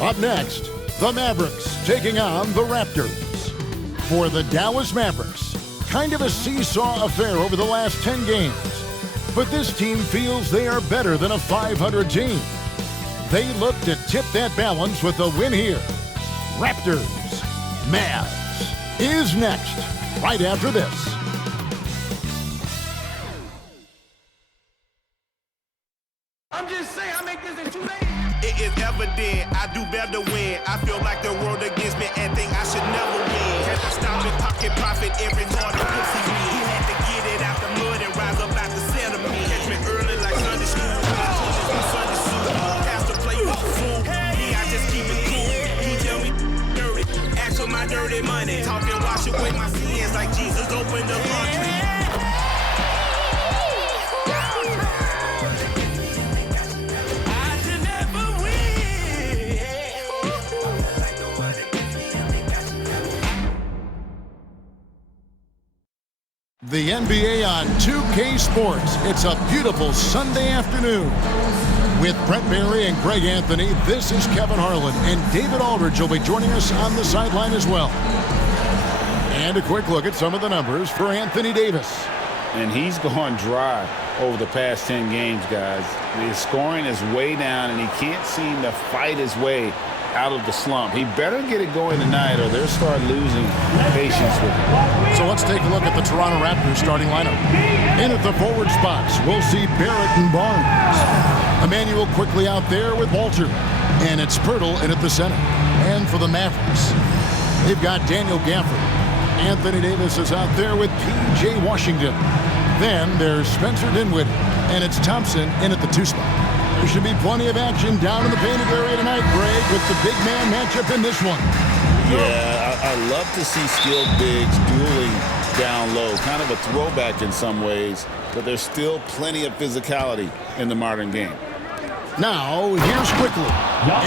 Up next, the Mavericks taking on the Raptors. For the Dallas Mavericks, kind of a seesaw affair over the last 10 games. But this team feels they are better than a 500 team. They look to tip that balance with a win here. Raptors, Mavs is next, right after this. I'm just saying, I make this in 2 days. It is evident I do better when I feel like the world against me and think I should never win. Can I stop and pocket profit every morning? Pussy me. He had to get it out the mud and rise up out the settlement. Catch me early like Sunday school. Sunday school. Have to play with the fool. Me, I just keep it cool. He tell me dirty. Ask for my dirty money. Talk and wash away my sins like Jesus opened the laundry. The NBA on 2K Sports. It's a beautiful Sunday afternoon. With Brett Barry and Greg Anthony, this is Kevin Harlan, and David Aldridge will be joining us on the sideline as well. And a quick look at some of the numbers for Anthony Davis. And he's gone dry over the past 10 games, guys. His scoring is way down, and he can't seem to fight his way out of the slump. He better get it going tonight or they'll start losing patience with him. So let's take a look at the Toronto Raptors starting lineup. In at the forward spots, we'll see Barrett and Barnes. Emmanuel quickly out there with Walter. And it's Pirtle in at the center. And for the Mavericks, they've got Daniel Gafford. Anthony Davis is out there with P.J. Washington. Then there's Spencer Dinwiddie. And it's Thompson in at the 2 spot. There should be plenty of action down in the painted area tonight, Greg, with the big man matchup in this one. Yeah, I love to see skilled bigs dueling down low. Kind of a throwback in some ways, but there's still plenty of physicality in the modern game. Now, here's Quickly.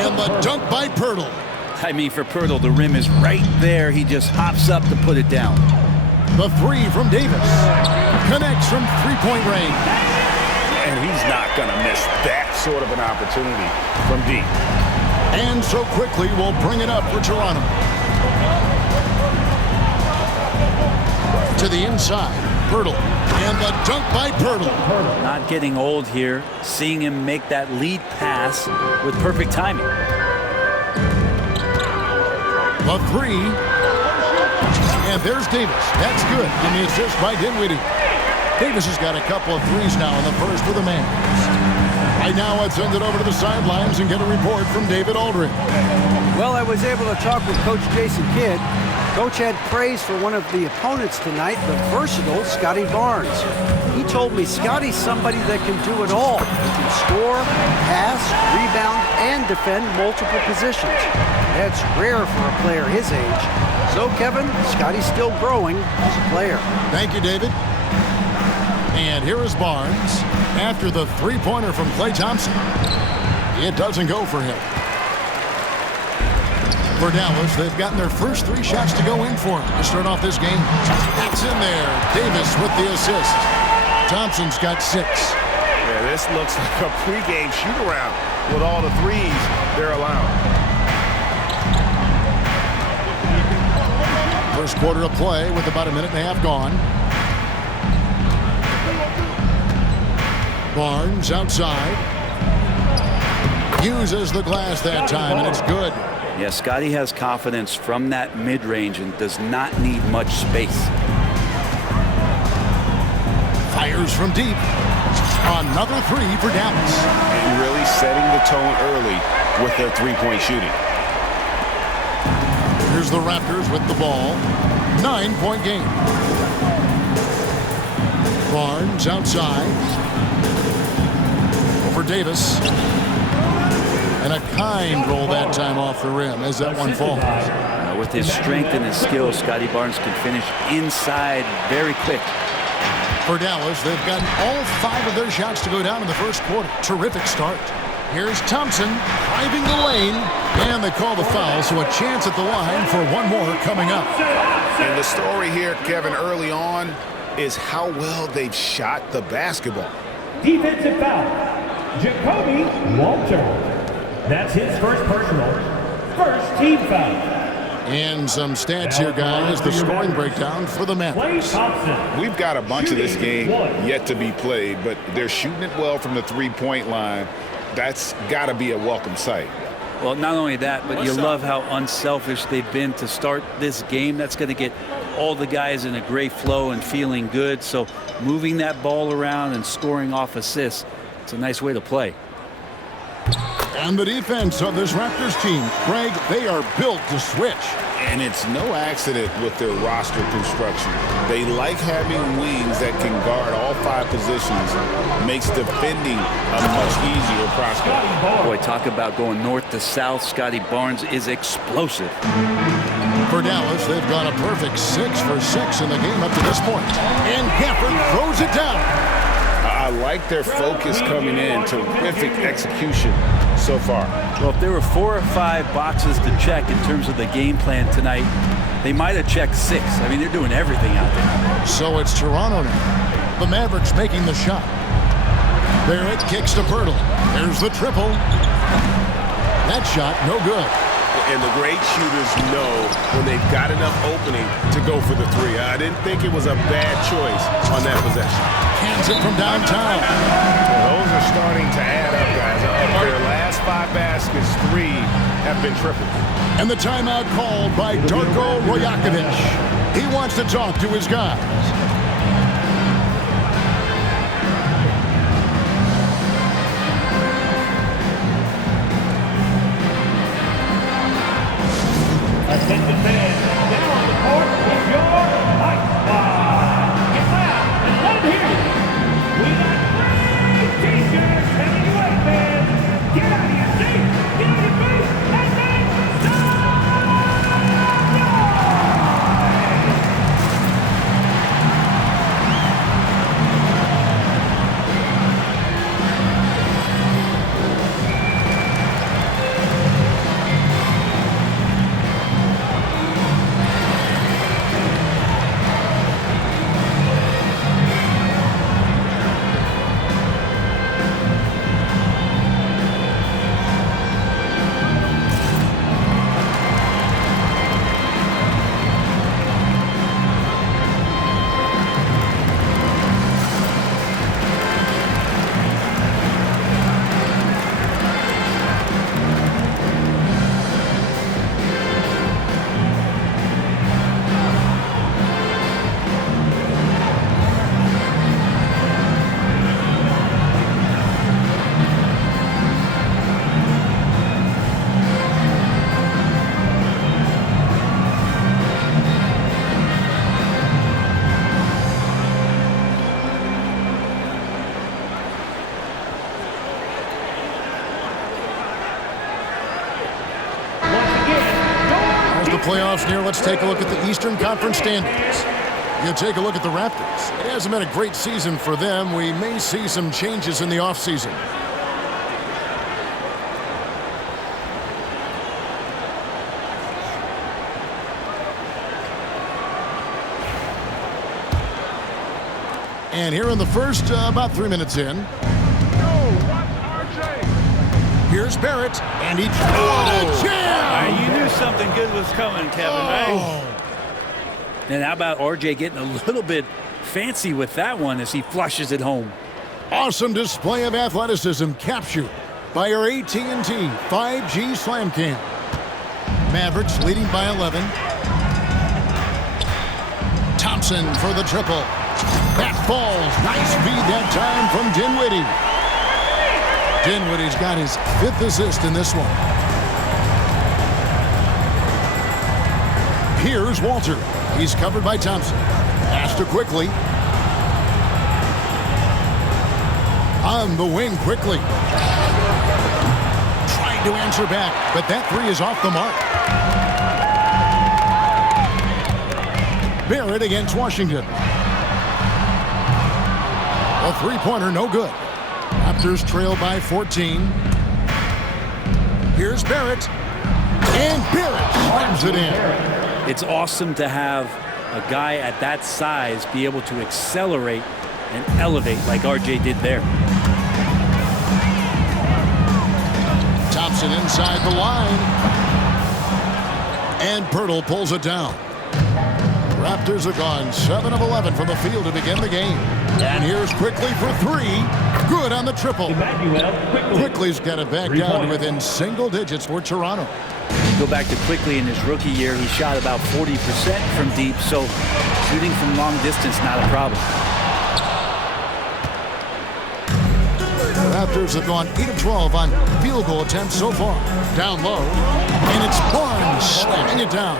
And the dunk by Pirtle. I mean, for Pirtle, the rim is right there. He just hops up to put it down. The 3 from Davis. Connects from three-point range. And he's not going to miss that sort of an opportunity from deep. And so Quickly will bring it up for Toronto. To the inside, Pirtle. And the dunk by Pirtle. Not getting old here. Seeing him make that lead pass with perfect timing. The 3. And there's Davis. That's good. And the assist by Dinwiddie. Davis has got a couple of threes now in the first for the Mavs. Right now, let's send it over to the sidelines and get a report from David Aldridge. Well, I was able to talk with Coach Jason Kidd. Coach had praise for one of the opponents tonight, the versatile Scottie Barnes. He told me Scottie's somebody that can do it all. He can score, pass, rebound, and defend multiple positions. That's rare for a player his age. So, Kevin, Scottie's still growing as a player. Thank you, David. And here is Barnes after the three-pointer from Klay Thompson. It doesn't go for him. For Dallas, they've gotten their first 3 shots to go in for him to start off this game. It's in there. Davis with the assist. Thompson's got 6. Yeah, this looks like a pregame shoot-around with all the threes they're allowing. First quarter of play with about a minute and a half gone. Barnes outside. Uses the glass that time, and it's good. Yeah, Scottie has confidence from that mid-range and does not need much space. Fires from deep. Another 3 for Dallas. And really setting the tone early with their three-point shooting. Here's the Raptors with the ball. 9-point game. Barnes outside. For Davis. And a kind roll that time off the rim as that one falls. With his strength and his skills, Scottie Barnes can finish inside very quick. For Dallas, they've gotten all 5 of their shots to go down in the first quarter. Terrific start. Here's Thompson driving the lane, and they call the foul, so a chance at the line for one more coming up. And the story here, Kevin, early on is how well they've shot the basketball. Defensive foul, Jacoby Walter. That's his first personal. First team foul. And some stats here, guys. The scoring breakdown for the Mavericks. We've got a bunch of this game yet to be played, but they're shooting it well from the three-point line. That's got to be a welcome sight. Well, not only that, but you love how unselfish they've been to start this game. That's going to get all the guys in a great flow and feeling good. So moving that ball around and scoring off assists, it's a nice way to play. And the defense of this Raptors team, Greg, they are built to switch. And it's no accident with their roster construction. They like having wings that can guard all 5 positions. Makes defending a much easier prospect. Boy, talk about going north to south. Scottie Barnes is explosive. For Dallas, they've gone a perfect 6 for 6 in the game up to this point. And Gafford throws it down. I like their focus coming in. Terrific execution so far. Well, if there were 4 or 5 boxes to check in terms of the game plan tonight, they might have checked 6. I mean, they're doing everything out there. So it's Toronto now. The Mavericks making the shot. Barrett kicks to Pirtle. There's the triple. That shot, no good. And the great shooters know when they've got enough opening to go for the 3. I didn't think it was a bad choice on that possession. Hands it from downtown. Well, those are starting to add up, guys. Of their last 5 baskets, 3 have been tripled. And the timeout called by Darko Rojakovic. He wants to talk to his guys. Attention fans, now on the court with your light squad. Get loud and let them hear you. We got great t-shirts coming your way, fans. Get out of your seat, get on your feet, and make some Playoffs near, let's take a look at the Eastern Conference standings. You take a look at the Raptors. It hasn't been a great season for them. We may see some changes in the offseason. And here in the first, about 3 minutes in. Here's Barrett, and he what a jam! You knew something good was coming, Kevin, right? And how about RJ getting a little bit fancy with that one as he flushes it home? Awesome display of athleticism captured by our AT&T 5G Slam Cam. Mavericks leading by 11. Thompson for the triple. That falls. Nice feed that time from Dinwiddie. Dinwiddie's got his 5th assist in this one. Here's Walter. He's covered by Thompson. Pass to quickly. On the wing quickly. Trying to answer back, but that 3 is off the mark. Barrett against Washington. A 3-pointer, no good. Raptors trail by 14. Here's Barrett. And Barrett slams it in. It's awesome to have a guy at that size be able to accelerate and elevate like RJ did there. Thompson inside the line. And Pirtle pulls it down. Raptors have gone 7 of 11 from the field to begin the game. And here's Quickly for 3. Good on the triple. Quickly's got it back down to within single digits for Toronto. Go back to Quickly in his rookie year. He shot about 40% from deep, so shooting from long distance, not a problem. The Raptors have gone 8 of 12 on field goal attempts so far. Down low, and it's Barnes slamming it down.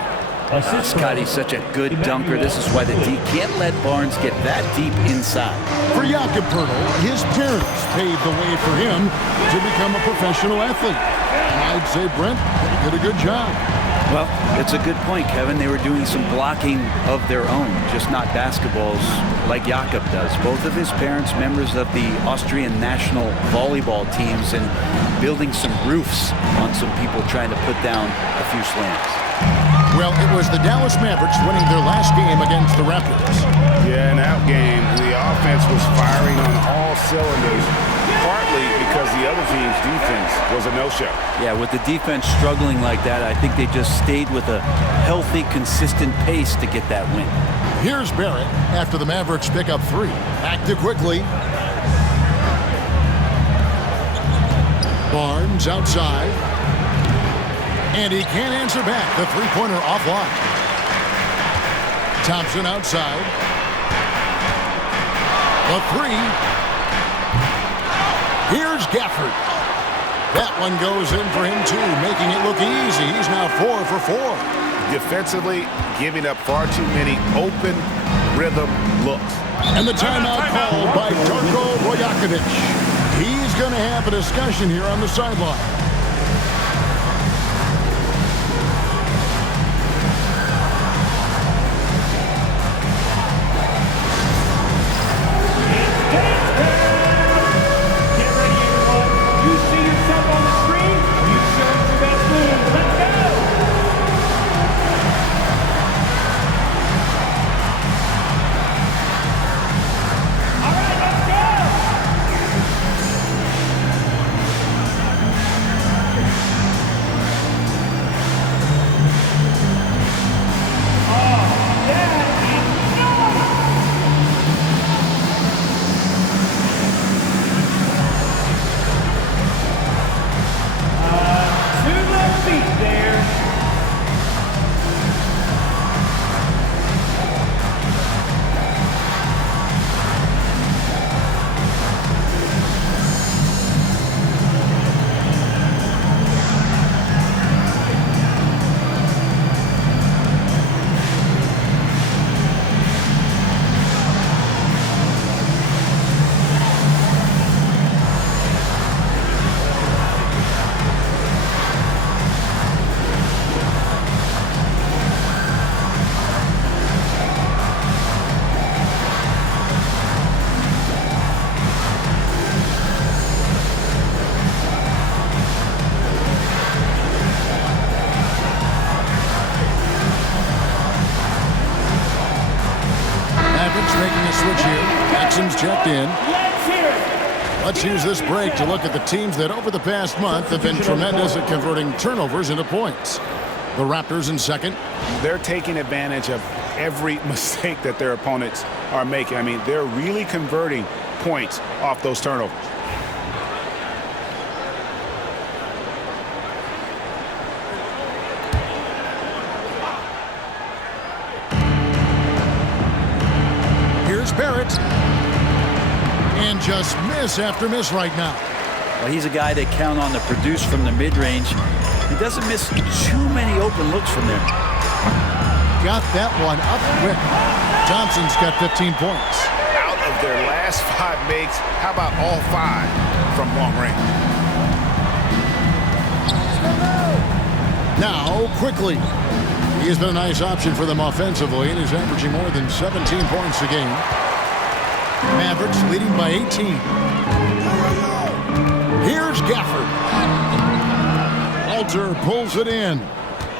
Scottie's such a good dunker. This is why the D can't let Barnes get that deep inside. For Jakob Pirtle, his parents paved the way for him to become a professional athlete. And I'd say Brent did a good job. Well, it's a good point, Kevin. They were doing some blocking of their own, just not basketballs like Jakob does. Both of his parents, members of the Austrian national volleyball teams, and building some roofs on some people trying to put down a few slams. Well, it was the Dallas Mavericks winning their last game against the Raptors. Yeah, in that game, the offense was firing on all cylinders, partly because the other team's defense was a no-show. Yeah, with the defense struggling like that, I think they just stayed with a healthy, consistent pace to get that win. Here's Barrett after the Mavericks pick up 3. Back to Quickly. Barnes outside. And he can't answer back. The three-pointer offline. Thompson outside. The 3. Here's Gafford. That one goes in for him, too, making it look easy. He's now 4 for 4. Defensively, giving up far too many open rhythm looks. And the timeout called by Darko Rajakovic. He's going to have a discussion here on the sideline. Checked in. Let's use this break to look at the teams that over the past month have been tremendous at converting turnovers into points. The Raptors in second. They're taking advantage of every mistake that their opponents are making. I mean, they're really converting points off those turnovers. Here's Barrett. And just miss after miss right now. Well, he's a guy they count on to produce from the mid-range. He doesn't miss too many open looks from there. Got that one up quick. Thompson's got 15 points. Out of their last 5 makes, how about all 5 from long range? Now, Quickly. He's been a nice option for them offensively, and he's averaging more than 17 points a game. Mavericks leading by 18. Here's Gafford. Alter pulls it in.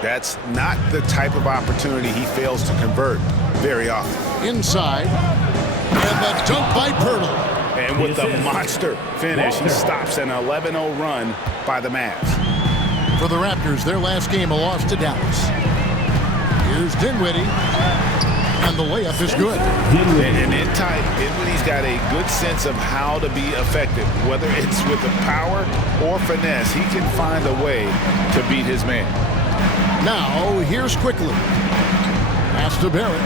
That's not the type of opportunity he fails to convert very often. Inside. And the dunk by Pirtle. And with the monster finish, he stops an 11-0 run by the Mavs. For the Raptors, their last game, a loss to Dallas. Here's Dinwiddie. And the layup is good. And in tight, Dinwiddie's got a good sense of how to be effective. Whether it's with the power or finesse, he can find a way to beat his man. Now, here's Quickly. Pass to Barrett.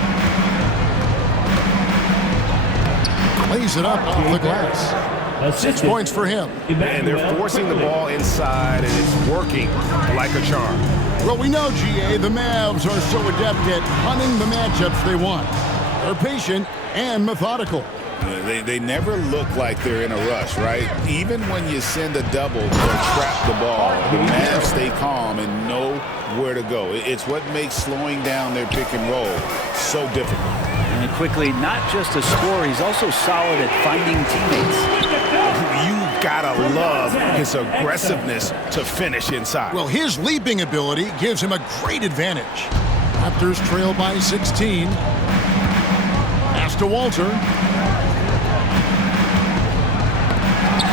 Lays it up off the glass. 6 points for him. And they're forcing the ball inside, and it's working like a charm. Well, we know, GA, the Mavs are so adept at hunting the matchups they want. They're patient and methodical. They never look like they're in a rush, right? Even when you send a double or trap the ball, the Mavs stay calm and know where to go. It's what makes slowing down their pick and roll so difficult. And Quickly, not just a scorer, he's also solid at finding teammates. You gotta love his aggressiveness to finish inside. Well, his leaping ability gives him a great advantage. Raptors trail by 16. Pass to Walter.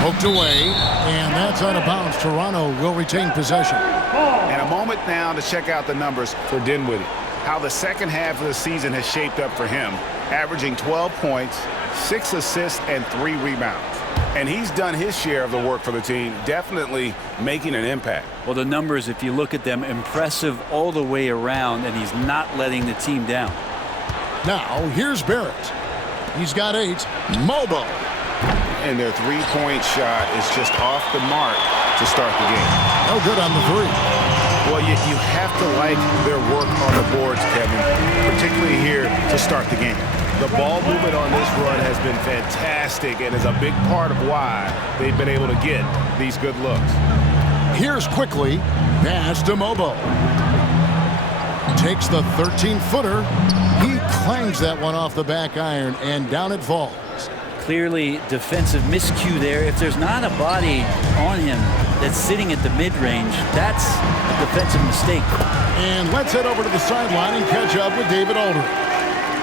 Poked away, and that's out of bounds. Toronto will retain possession. And a moment now to check out the numbers for Dinwiddie. How the second half of the season has shaped up for him, averaging 12 points, 6 assists, and 3 rebounds. And he's done his share of the work for the team, definitely making an impact. Well, the numbers, if you look at them, impressive all the way around, and he's not letting the team down. Now, here's Barrett. He's got 8. Mobo. And their three-point shot is just off the mark to start the game. No good on the 3. Well, you have to like their work on the boards, Kevin, particularly here to start the game. The ball movement on this run has been fantastic and is a big part of why they've been able to get these good looks. Here's Quickly. Pass to Mobo. Takes the 13-footer. He clangs that one off the back iron, and down it falls. Clearly defensive miscue there. If there's not a body on him that's sitting at the mid-range, that's a defensive mistake. And let's head over to the sideline and catch up with David Aldridge.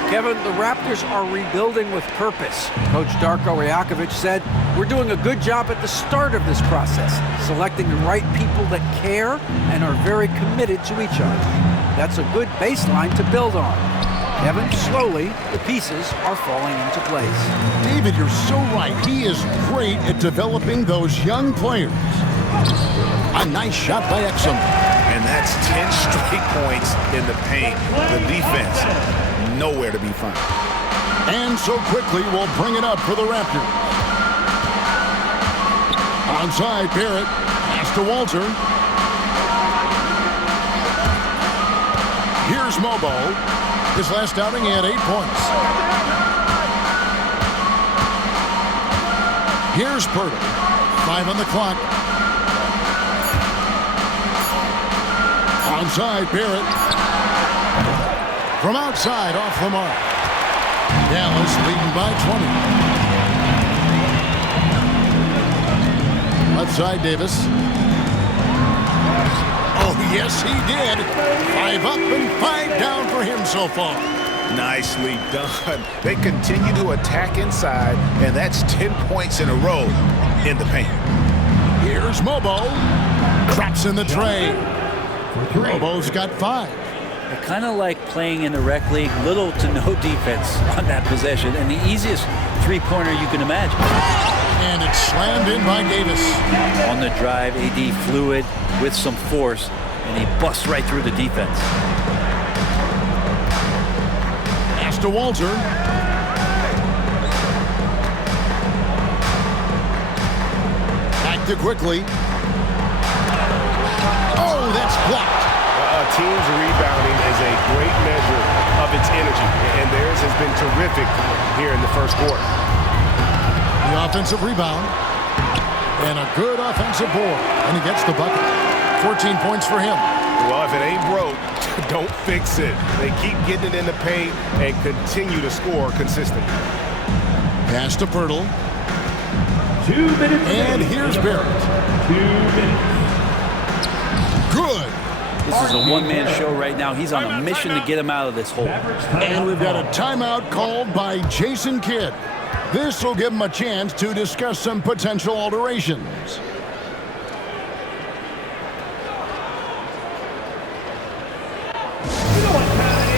Kevin, the Raptors are rebuilding with purpose. Coach Darko Rajakovic said, "We're doing a good job at the start of this process, selecting the right people that care and are very committed to each other. That's a good baseline to build on." Kevin, slowly, the pieces are falling into place. David, you're so right. He is great at developing those young players. A nice shot by Exum. And that's 10 straight points in the paint. The defense, nowhere to be found. And so Quickly will bring it up for the Raptors. Onside, Barrett. Pass to Walter. Here's Mobo. His last outing, he had 8 points. Here's Pirtle. 5 on the clock. Onside, Barrett. From outside, off the mark. Dallas leading by 20. Left side, Davis. Oh, yes, he did. 5 up and 5 down for him so far. Nicely done. They continue to attack inside, and that's 10 points in a row in the paint. Here's Mobo. Drops in the tray. Mobo's got 5. I kind of like playing in the rec league, little to no defense on that possession, and the easiest three-pointer you can imagine. And it's slammed in by Davis. On the drive, AD fluid with some force, and he busts right through the defense. Pass to Walter. Back to Quickly. Oh, that's blocked. A team's rebounding is a great measure of its energy, and theirs has been terrific here in the first quarter. The offensive rebound. And a good offensive board. And he gets the bucket. 14 points for him. Well, if it ain't broke, don't fix it. They keep getting it in the paint and continue to score consistently. Pass to Pirtle. 2 minutes. And here's Barrett. 2 minutes. Good. This is a one-man show right now. He's on a mission to get him out of this hole. And we've got a timeout called by Jason Kidd. This will give him a chance to discuss some potential alterations. You know what time it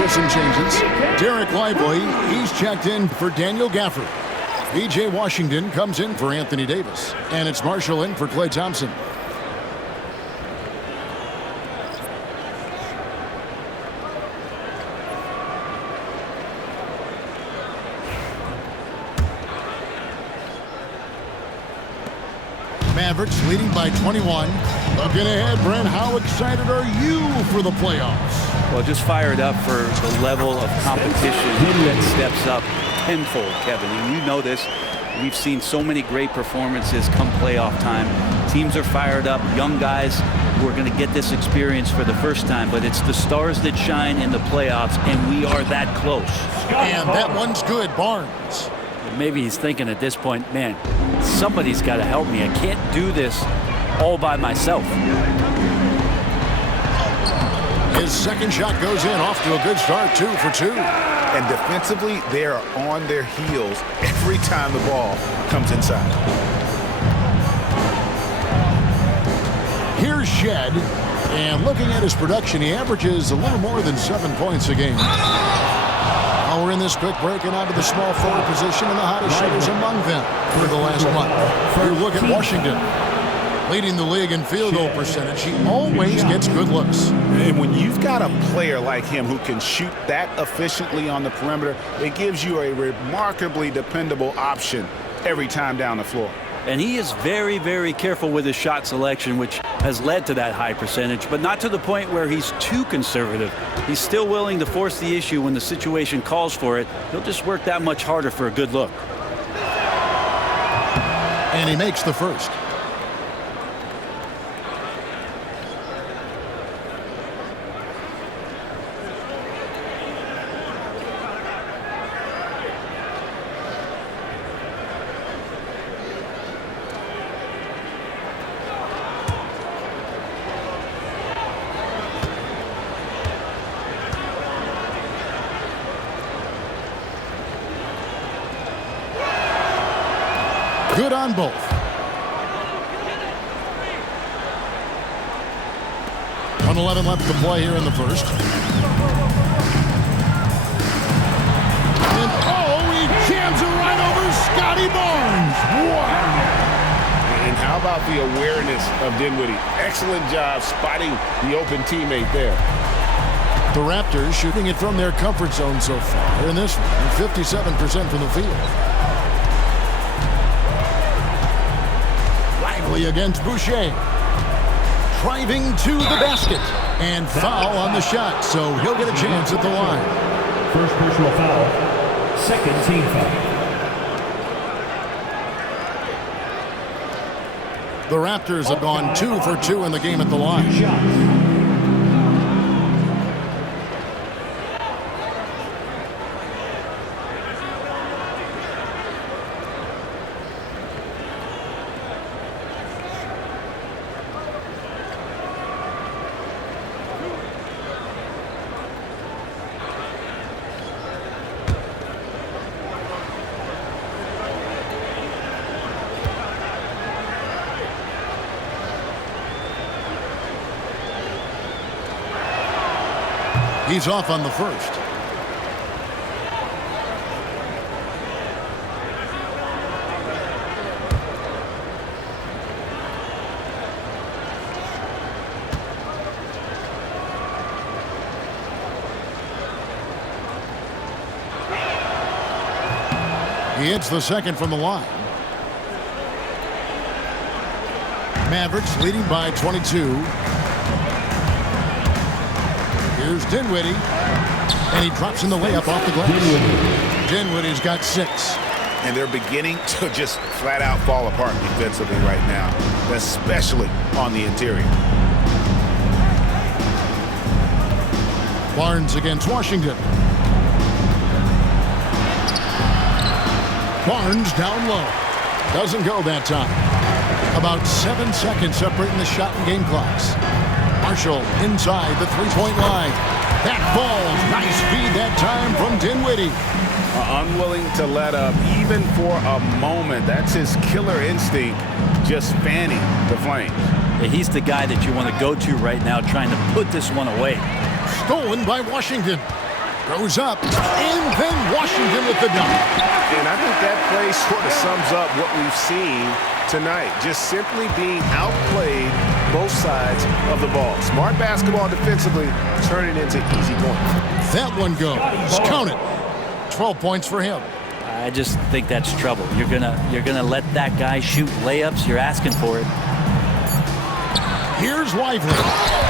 for some changes. Derek Lively, he's checked in for Daniel Gafford. B.J. Washington comes in for Anthony Davis. And it's Marshall in for Klay Thompson. Mavericks leading by 21. Looking ahead, Brent, how excited are you for the playoffs? Well, just fired up for the level of competition that steps up tenfold, Kevin. And you know this. We've seen so many great performances come playoff time. Teams are fired up, young guys who are going to get this experience for the first time. But it's the stars that shine in the playoffs, and we are that close. And that one's good, Barnes. Maybe he's thinking at this point, man, somebody's got to help me. I can't do this all by myself. His second shot goes in, off to a good start, 2 for 2. And defensively, they are on their heels every time the ball comes inside. Here's Shed, and looking at his production, he averages a little more than 7 points a game. Now we're in this quick break and out of the small forward position, and the hottest shooters among them for the last month. You look at Washington, leading the league in field goal percentage. He always gets good looks. And when you've got a player like him who can shoot that efficiently on the perimeter, it gives you a remarkably dependable option every time down the floor. And he is very, very careful with his shot selection, which has led to that high percentage, but not to the point where he's too conservative. He's still willing to force the issue when the situation calls for it. He'll just work that much harder for a good look. And he makes the first. Good on both. On 11 left to play here in the first. And he jams it right over Scottie Barnes. Wow. And how about the awareness of Dinwiddie? Excellent job spotting the open teammate there. The Raptors shooting it from their comfort zone so far in this one, 57% from the field. Against Boucher, driving to the basket, and foul on the shot, so he'll get a chance at the line. First personal foul, second team foul. The Raptors have gone 2 for 2 in the game at the line. He's off on the first. He hits the second from the line. Mavericks leading by 22. Here's Dinwiddie, and he drops in the layup off the glass. Dinwiddie's got 6. And they're beginning to just flat out fall apart defensively right now, especially on the interior. Barnes against Washington. Barnes down low. Doesn't go that time. About 7 seconds separating the shot and game clocks. Marshall inside the three-point line. That falls. Nice feed that time from Dinwiddie. Unwilling to let up even for a moment. That's his killer instinct, just fanning the flames. He's the guy that you want to go to right now, trying to put this one away. Stolen by Washington. Goes up, and then Washington with the dunk. And I think that play sort of sums up what we've seen tonight. Just simply being outplayed both sides of the ball. Smart basketball defensively, turning into easy points. That one goes. Count it. 12 points for him. I just think that's trouble. You're gonna let that guy shoot layups. You're asking for it. Here's Lively,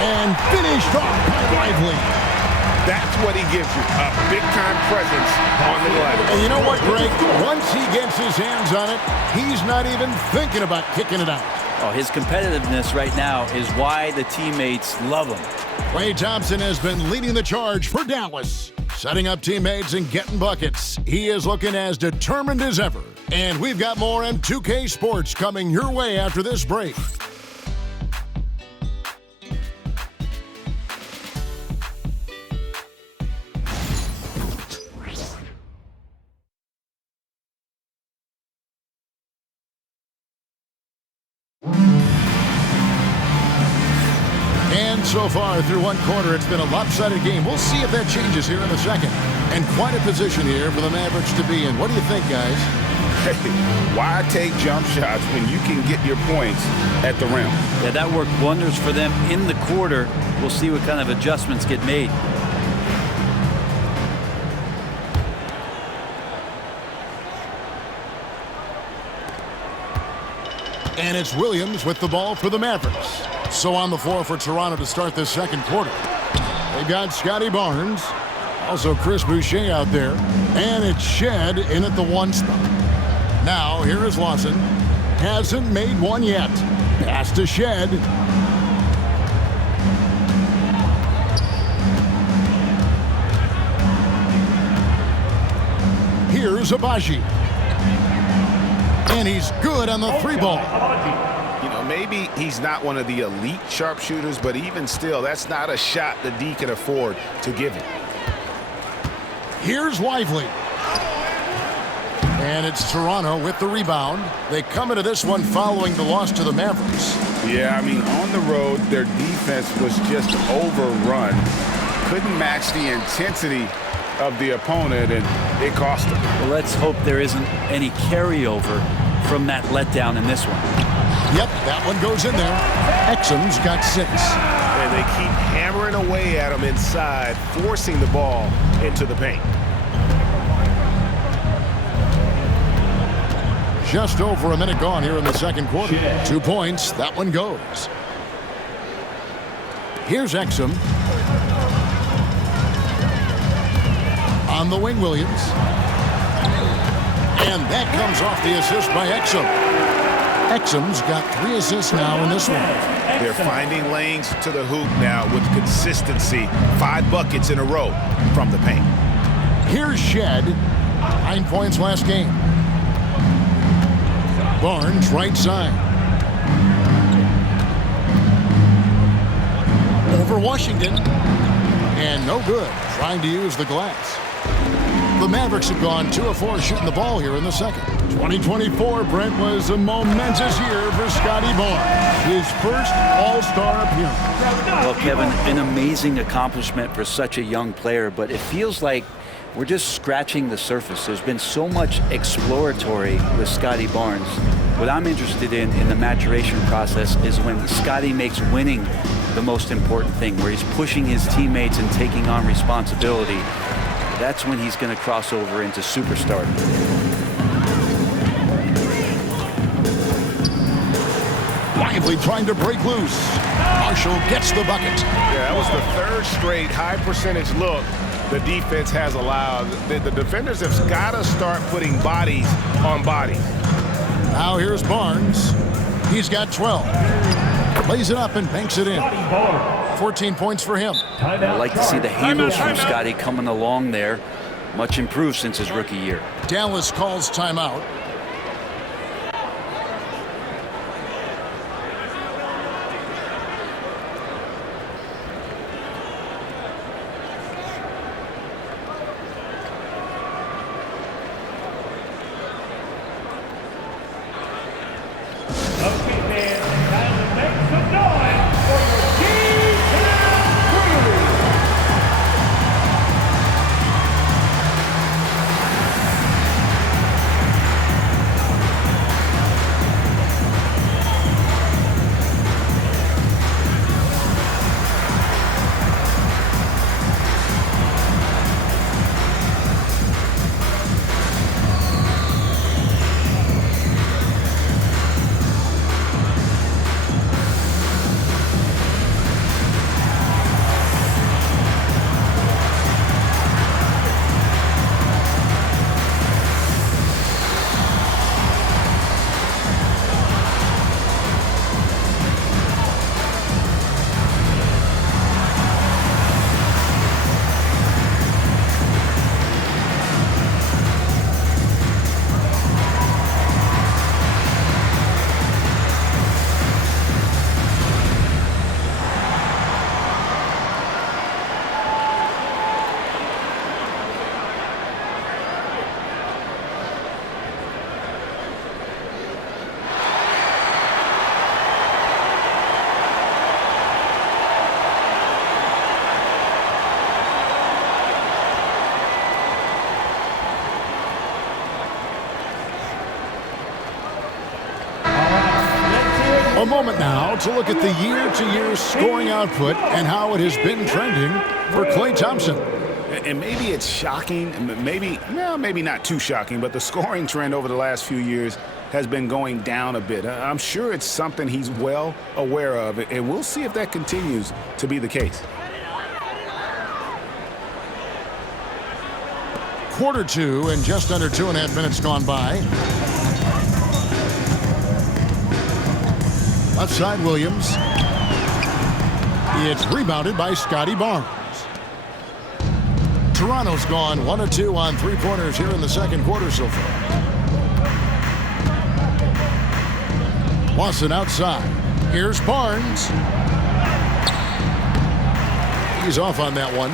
and finished off by Lively. That's what he gives you, a big-time presence on the glass. And you know what, Greg? Once he gets his hands on it, he's not even thinking about kicking it out. Oh, his competitiveness right now is why the teammates love him. Klay Thompson has been leading the charge for Dallas, setting up teammates and getting buckets. He is looking as determined as ever. And we've got more M2K Sports coming your way after this break. And so far through one quarter, it's been a lopsided game. We'll see if that changes here in the second. And quite a position here for the Mavericks to be in. What do you think, guys? Hey, why take jump shots when you can get your points at the rim? Yeah, that worked wonders for them in the quarter. We'll see what kind of adjustments get made. And it's Williams with the ball for the Mavericks. So on the floor for Toronto to start this second quarter. They've got Scottie Barnes. Also Chris Boucher out there. And it's Shed in at the 1 spot. Now here is Lawson. Hasn't made one yet. Pass to Shed. Here's Abaji. And he's good on the 3-ball. You know, maybe he's not one of the elite sharpshooters, but even still, that's not a shot that D can afford to give him. Here's Lively. And it's Toronto with the rebound. They come into this one following the loss to the Mavericks. Yeah, I mean, on the road, their defense was just overrun. Couldn't match the intensity of the opponent, and it cost them. Well, let's hope there isn't any carryover from that letdown in this one. Yep, that one goes in there. Exum's got 6. And they keep hammering away at him inside, forcing the ball into the paint. Just over a minute gone here in the second quarter. 2 points. That one goes. Here's Exum. On the wing, Williams. And that comes off the assist by Exum. Exum's got 3 assists now in this one. They're finding lanes to the hoop now with consistency. 5 buckets in a row from the paint. Here's Shed. 9 points last game. Barnes right side. Over Washington. And no good. Trying to use the glass. The Mavericks have gone 2 of 4 shooting the ball here in the second. 2024, Brent, was a momentous year for Scottie Barnes. His first All-Star appearance. Well, Kevin, an amazing accomplishment for such a young player, but it feels like we're just scratching the surface. There's been so much exploratory with Scottie Barnes. What I'm interested in the maturation process is when Scottie makes winning the most important thing, where he's pushing his teammates and taking on responsibility. That's when he's going to cross over into superstar. Lively trying to break loose. Marshall gets the bucket. Yeah, that was the 3rd straight high-percentage look the defense has allowed. The defenders have got to start putting bodies on bodies. Now here's Barnes. He's got 12. Lays it up and banks it in. 14 points for him. I like to see the handles from Scottie coming along there. Much improved since his rookie year. Dallas calls timeout. moment now to look at the year-to-year scoring output and how it has been trending for Klay Thompson. And maybe it's shocking, maybe not too shocking, but the scoring trend over the last few years has been going down a bit. I'm sure it's something he's well aware of, and we'll see if that continues to be the case. Quarter two and just under 2.5 minutes gone by. Left side, Williams. It's rebounded by Scottie Barnes. Toronto's gone 1 of 2 on three-pointers here in the second quarter so far. Lawson outside. Here's Barnes. He's off on that one.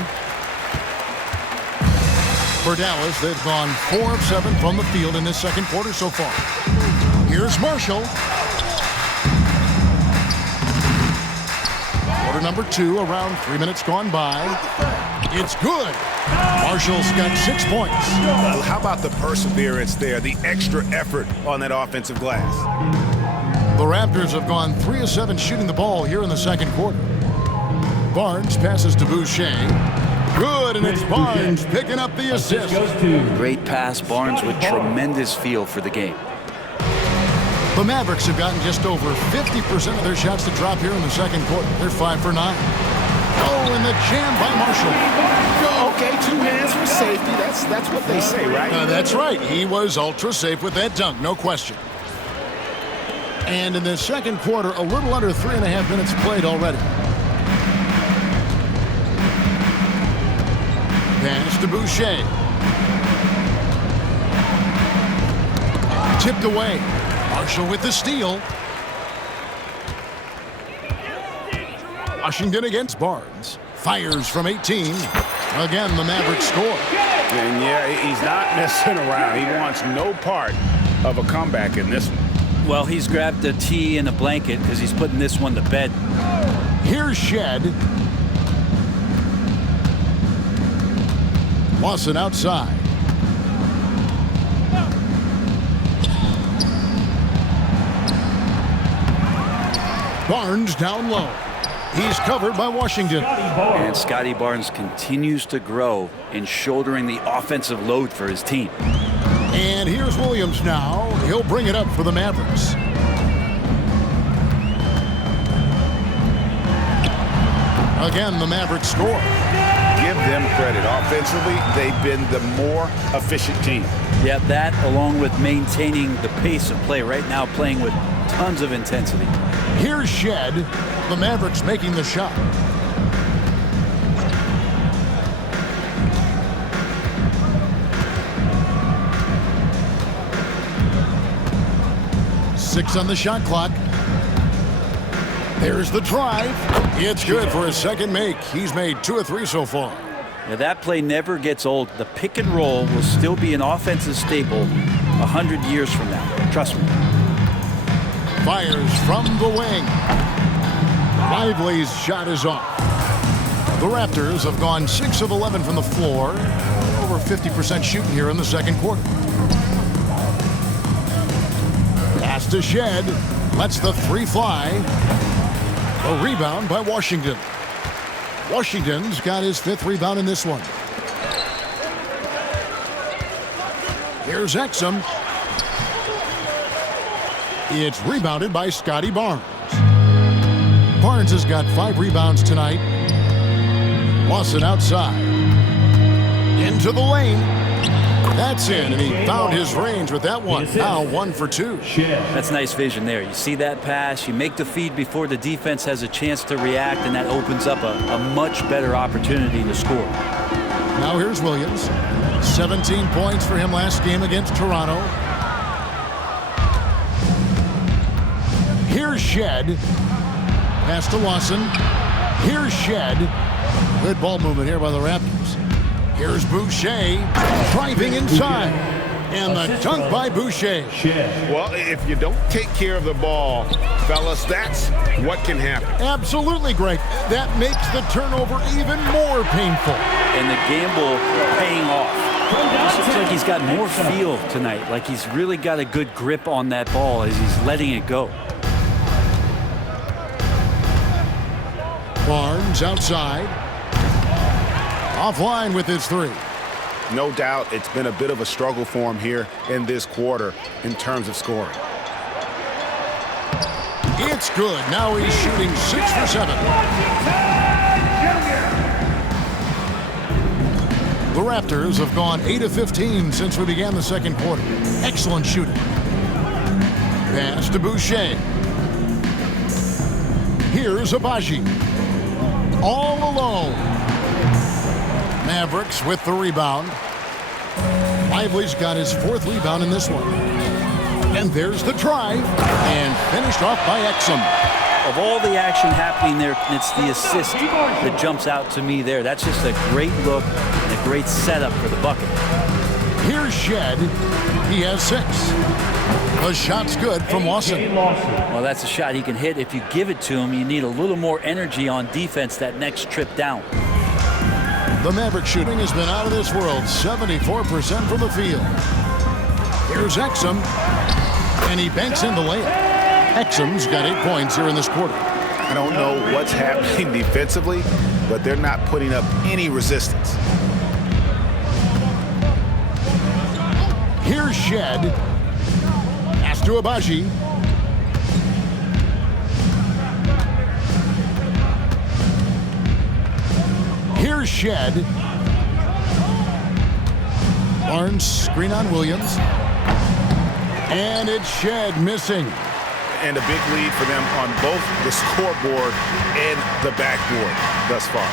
For Dallas, they've gone 4 of 7 from the field in this second quarter so far. Here's Marshall. Quarter number 2, around 3 minutes gone by. It's good. Marshall's got 6 points. How about the perseverance there, the extra effort on that offensive glass? The Raptors have gone 3 of 7 shooting the ball here in the second quarter. Barnes passes to Boucher. Good, and it's Barnes picking up the assist. Great pass, Barnes with tremendous feel for the game. The Mavericks have gotten just over 50% of their shots to drop here in the second quarter. They're 5 for 9. Oh, and the jam by Marshall. Okay, 2 hands for safety. That's what they say, right? That's right. He was ultra safe with that dunk, no question. And in the second quarter, a little under 3.5 minutes played already. Pass to Boucher. Tipped away. Marshall with the steal. Washington against Barnes. Fires from 18. Again, the Mavericks score. And yeah, he's not messing around. He wants no part of a comeback in this one. Well, he's grabbed a tee and a blanket because he's putting this one to bed. Here's Shed. Lawson outside. Barnes down low. He's covered by Washington. And Scottie Barnes continues to grow in shouldering the offensive load for his team. And here's Williams now. He'll bring it up for the Mavericks. Again, the Mavericks score. Give them credit. Offensively, they've been the more efficient team. Yeah, that along with maintaining the pace of play right now, playing with tons of intensity. Here's Shed. The Mavericks making the shot. Six on the shot clock. There's the drive. It's good for his second make. He's made 2 of 3 so far. Now that play never gets old. The pick and roll will still be an offensive staple 100 years from now. Trust me. Fires from the wing. Lively's shot is off. The Raptors have gone 6 of 11 from the floor. Over 50% shooting here in the second quarter. Pass to Shed. Lets the 3 fly. A rebound by Washington. Washington's got his 5th rebound in this one. Here's Exum. It's rebounded by Scottie Barnes. Barnes has got 5 rebounds tonight. Lawson outside. Into the lane. That's in, and he found his range with that one. Now 1 for 2. That's nice vision there. You see that pass, you make the feed before the defense has a chance to react, and that opens up a much better opportunity to score. Now here's Williams. 17 points for him last game against Toronto. Here's Shed. Pass to Lawson. Here's Shed. Good ball movement here by the Raptors. Here's Boucher driving inside. And the dunk by Boucher. Well, if you don't take care of the ball, fellas, that's what can happen. Absolutely, Greg. That makes the turnover even more painful. And the gamble paying off. It looks like he's got more feel tonight, like he's really got a good grip on that ball as he's letting it go. Barnes outside. Offline with his three. No doubt it's been a bit of a struggle for him here in this quarter in terms of scoring. It's good. Now he's shooting 6 for 7. The Raptors have gone 8 of 15 since we began the second quarter. Excellent shooting. Pass to Boucher. Here's Abaji. All alone. Mavericks with the rebound. Lively's got his 4th rebound in this one. And there's the drive. And finished off by Exum. Of all the action happening there, it's the assist that jumps out to me there. That's just a great look and a great setup for the bucket. Here's Shed. He has 6. The shot's good from Lawson. Well, that's a shot he can hit. If you give it to him, you need a little more energy on defense that next trip down. The Maverick shooting has been out of this world. 74% from the field. Here's Exum. And he banks in the layup. Exum's got 8 points here in this quarter. I don't know what's happening defensively, but they're not putting up any resistance. Here's Shed. Pass to Abaji. Here's Shed. Barnes screen on Williams. And it's Shed missing. And a big lead for them on both the scoreboard and the backboard thus far.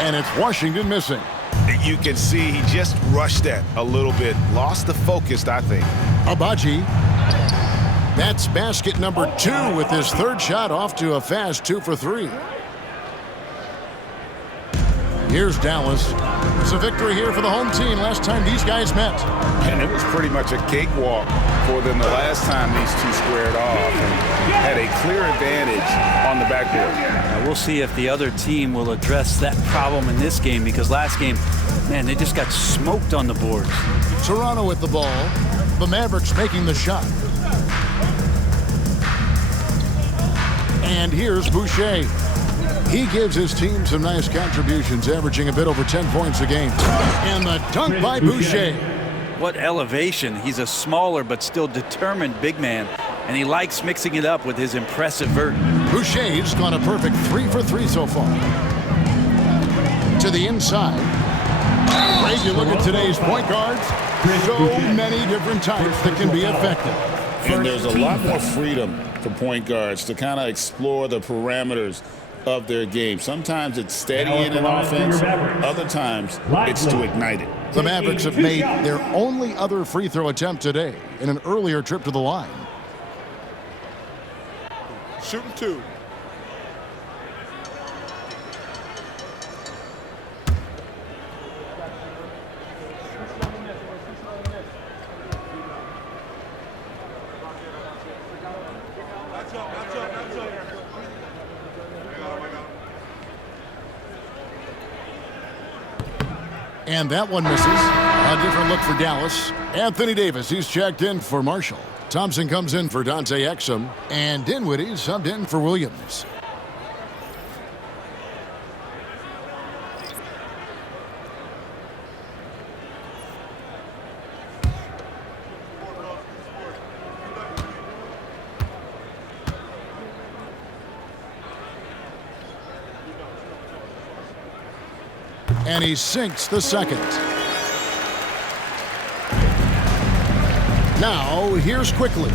And it's Washington missing. You can see he just rushed that a little bit. Lost the focus, I think. Abaji. That's basket number 2 with his 3rd shot off to a fast 2 for 3. Here's Dallas. It's a victory here for the home team last time these guys met. And it was pretty much a cakewalk for them the last time these two squared off and had a clear advantage on the backboard. Now we'll see if the other team will address that problem in this game, because last game, man, they just got smoked on the boards. Toronto with the ball. The Mavericks making the shot. And here's Boucher. He gives his team some nice contributions, averaging a bit over 10 points a game. And the dunk by Boucher. What elevation. He's a smaller but still determined big man, and he likes mixing it up with his impressive vert. Boucher's gone a perfect 3 for 3 so far. To the inside. Ray, you look at today's point guards, so many different types that can be effective. And there's a lot more freedom for point guards to kind of explore the parameters of their game. Sometimes it's steadying an offense. Other times it's to ignite it. The Mavericks have made their only other free throw attempt today in an earlier trip to the line. Shooting 2. And that one misses. A different look for Dallas. Anthony Davis, he's checked in for Marshall. Thompson comes in for Dante Exum. And Dinwiddie subbed in for Williams. And he sinks the second. Now, here's Quickly.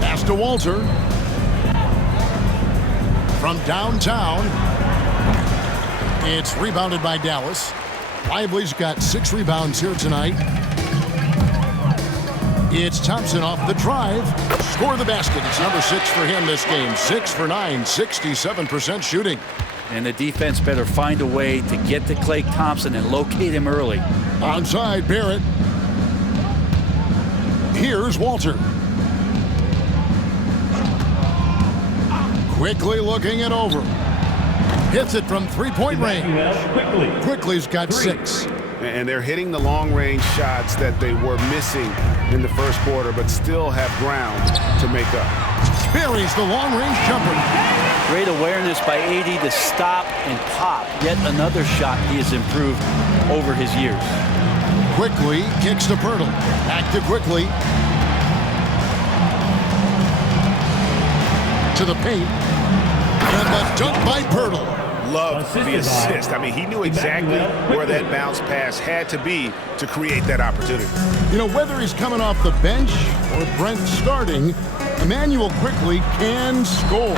Pass to Walter. From downtown. It's rebounded by Dallas. Lively's got 6 rebounds here tonight. It's Thompson off the drive. Score the basket. It's number 6 for him this game. 6 for 9, 67% shooting. And the defense better find a way to get to Klay Thompson and locate him early. Onside, Barrett. Here's Walter. Quickly looking it over. Hits it from 3-point range. Quickly's got 6. And they're hitting the long-range shots that they were missing in the first quarter, but still have ground to make up. Buries the long-range jumper. Great awareness by AD to stop and pop. Yet another shot he has improved over his years. Quickly kicks to Pirtle. Back to Quickly. To the paint. And the dunk by Pirtle. Love the assist. I mean, he knew exactly where that bounce pass had to be to create that opportunity. You know, whether he's coming off the bench or Brent starting, Emmanuel Quickly can score.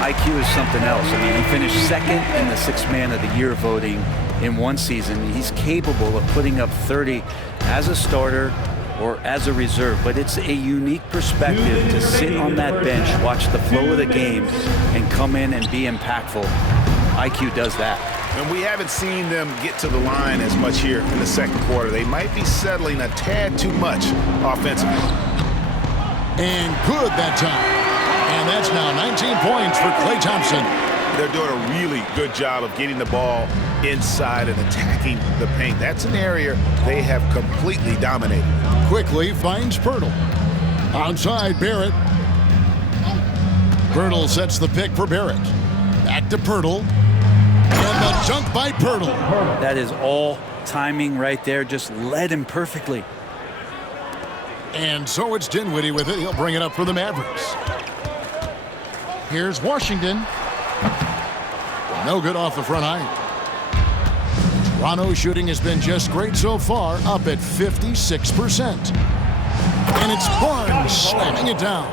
IQ is something else. I mean, he finished second in the Sixth Man of the Year voting in one season. He's capable of putting up 30 as a starter or as a reserve, but it's a unique perspective to sit on that bench, watch the flow of the game, and come in and be impactful. IQ does that. And we haven't seen them get to the line as much here in the second quarter. They might be settling a tad too much offensively. And good that time. And that's now 19 points for Klay Thompson. They're doing a really good job of getting the ball inside and attacking the paint. That's an area they have completely dominated. Quickly finds Pirtle. Outside Barrett. Pirtle sets the pick for Barrett. Back to Pirtle. And the dunk by Pirtle. That is all timing right there. Just led him perfectly. And so it's Dinwiddie with it. He'll bring it up for the Mavericks. Here's Washington. No good off the front iron. Toronto's shooting has been just great so far, up at 56%. And it's Barnes slamming it down.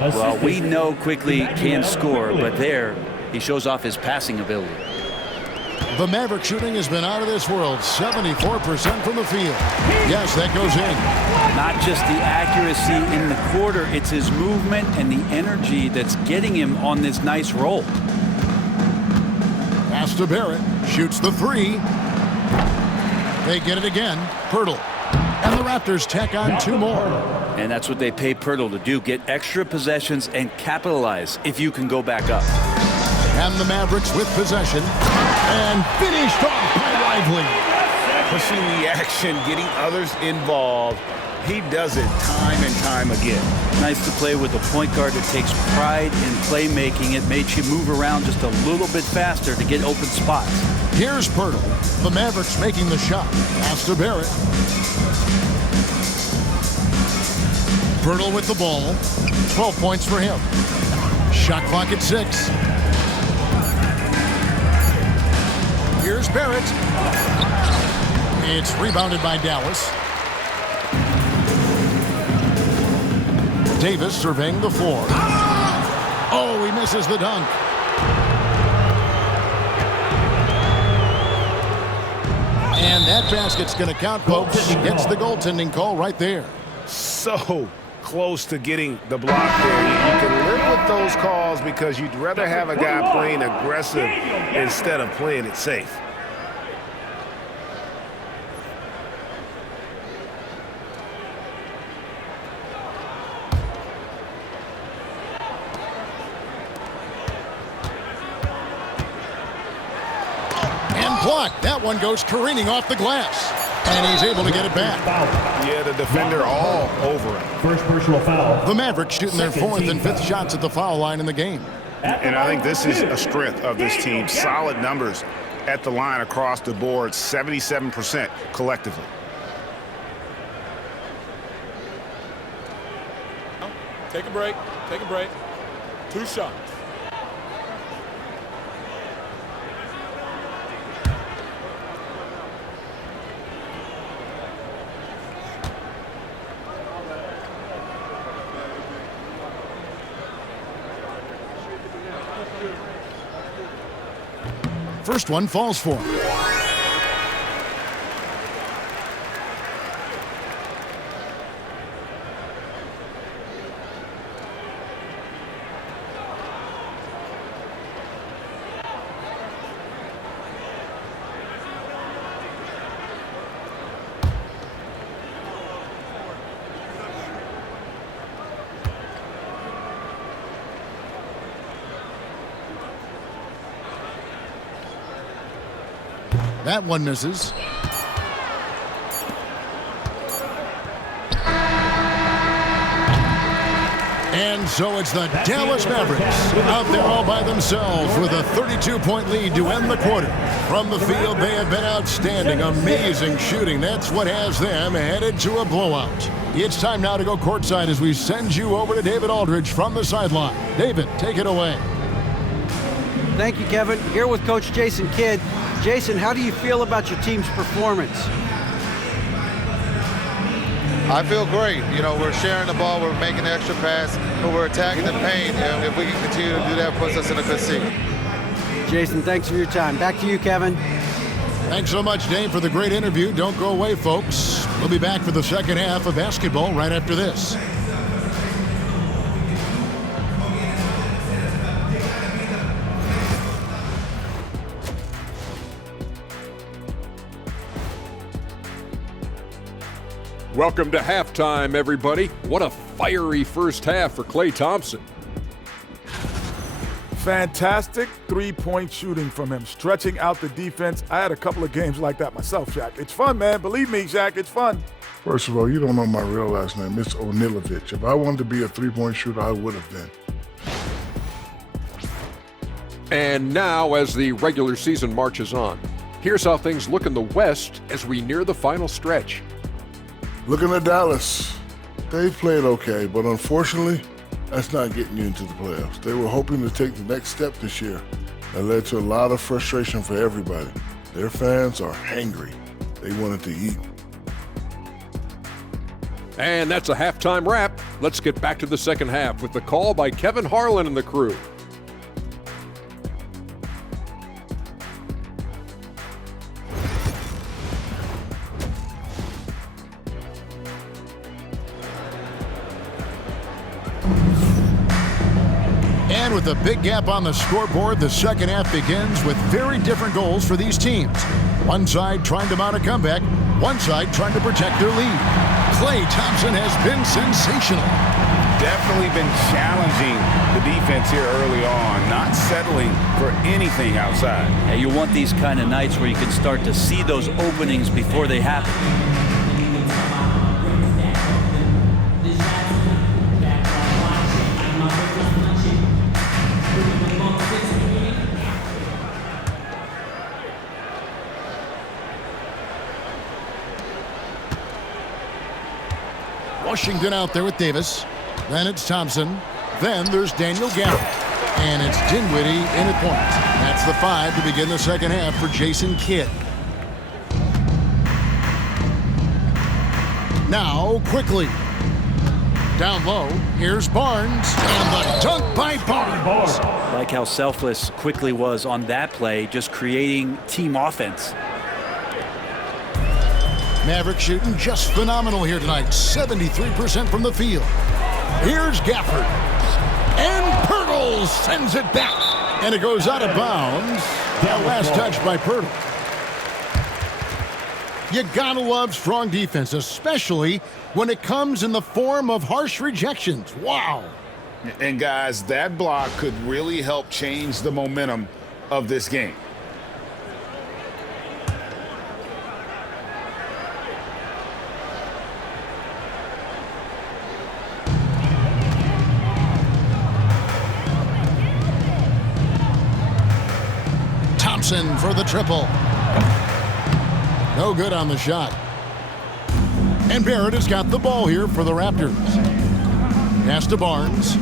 Well, we know Quickly can score, but there he shows off his passing ability. The Maverick shooting has been out of this world, 74% from the field. Yes, that goes in. Not just the accuracy in the quarter, it's his movement and the energy that's getting him on this nice roll. Pass to Barrett, shoots the three. They get it again, Pirtle. And the Raptors tack on two more. And that's what they pay Pirtle to do, get extra possessions and capitalize if you can go back up. And the Mavericks with possession. And finished off by Lively. Pushing the action, getting others involved. He does it time and time again. Nice to play with a point guard that takes pride in playmaking. It makes you move around just a little bit faster to get open spots. Here's Pirtle. The Mavericks making the shot. Pass to Barrett. Pirtle with the ball. 12 points for him. Shot clock at 6. Here's Barrett. It's rebounded by Dallas. Davis surveying the floor. Oh, he misses the dunk. And that basket's going to count, folks. Gets the goaltending call right there. So close to getting the block there. You can live with those calls because you'd rather have a guy playing aggressive instead of playing it safe. Blocked. That one goes careening off the glass. And he's able to get it back. Yeah, the defender all over it. First personal foul. The Mavericks shooting their 4th and 5th shots at the foul line in the game. And I think this is a strength of this team. Solid numbers at the line across the board, 77% collectively. Take a break. Take a break. 2 shots. First one falls for him. That one misses. And so it's the Dallas Mavericks out there all by themselves with a 32-point lead to end the quarter. From the field, they have been outstanding, amazing shooting. That's what has them headed to a blowout. It's time now to go courtside as we send you over to David Aldridge from the sideline. David, take it away. Thank you, Kevin. Here with Coach Jason Kidd. Jason, how do you feel about your team's performance? I feel great. You know, we're sharing the ball, we're making the extra pass, but we're attacking the paint. And if we can continue to do that, puts us in a good seat. Jason, thanks for your time. Back to you, Kevin. Thanks so much, Dave, for the great interview. Don't go away, folks. We'll be back for the second half of basketball right after this. Welcome to halftime, everybody. What a fiery first half for Klay Thompson. Fantastic three-point shooting from him, stretching out the defense. I had a couple of games like that myself, Shaq. It's fun, man. Believe me, Shaq, it's fun. First of all, you don't know my real last name. It's Onilovich. If I wanted to be a three-point shooter, I would have been. And now, as the regular season marches on, here's how things look in the West as we near the final stretch. Looking at Dallas, they've played okay, but unfortunately, that's not getting you into the playoffs. They were hoping to take the next step this year. That led to a lot of frustration for everybody. Their fans are hangry. They wanted to eat. And that's a halftime wrap. Let's get back to the second half with the call by Kevin Harlan and the crew. And with a big gap on the scoreboard, the second half begins with very different goals for these teams. One side trying to mount a comeback, one side trying to protect their lead. Klay Thompson has been sensational. Definitely been challenging the defense here early on, not settling for anything outside. Yeah, you want these kind of nights where you can start to see those openings before they happen. Washington out there with Davis. Then it's Thompson. Then there's Daniel Garrett. And it's Dinwiddie in at point. That's the 5 to begin the second half for Jason Kidd. Now, quickly. Down low, here's Barnes. And the dunk by Barnes. Like how selfless Quickly was on that play, just creating team offense. Mavericks shooting just phenomenal here tonight. 73% from the field. Here's Gafford. And Pirtle sends it back. And it goes out of bounds. That last touch by Pirtle. You gotta love strong defense, especially when it comes in the form of harsh rejections. Wow. And guys, that block could really help change the momentum of this game. Thompson for the triple. No good on the shot. And Barrett has got the ball here for the Raptors. Pass to Barnes.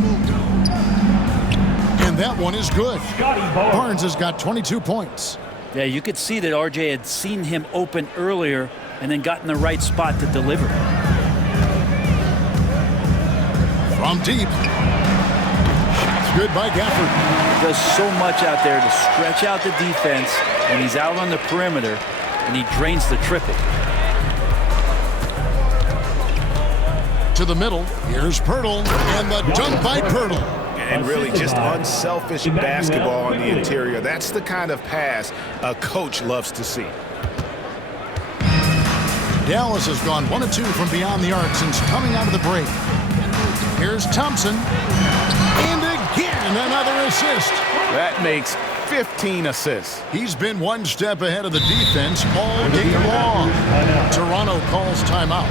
And that one is good. Barnes has got 22 points. Yeah, you could see that RJ had seen him open earlier and then got in the right spot to deliver. From deep. Shots good by Gafford. He does so much out there to stretch out the defense when he's out on the perimeter, and he drains the triple. To the middle, here's Pirtle, and the dunk by Pirtle. And really just unselfish basketball on the interior. That's the kind of pass a coach loves to see. Dallas has gone 1 of 2 from beyond the arc since coming out of the break. Here's Thompson. And again, another assist. That makes 15 assists. He's been one step ahead of the defense all game long. Toronto calls timeout.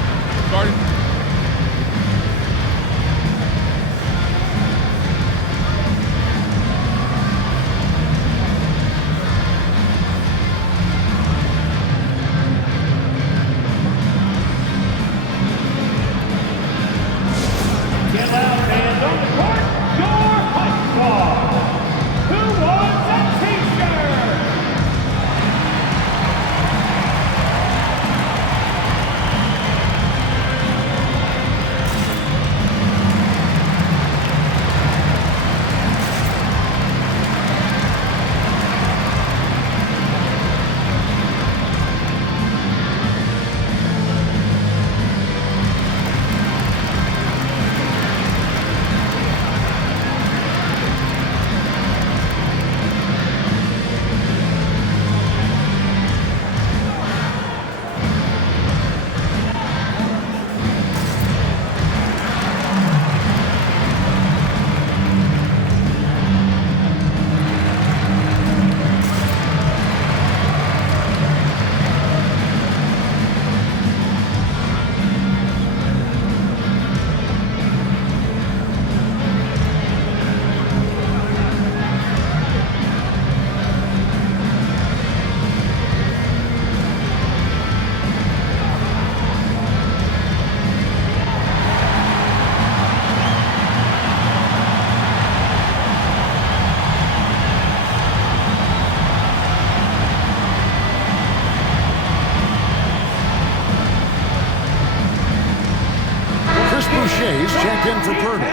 back in for Pirtle.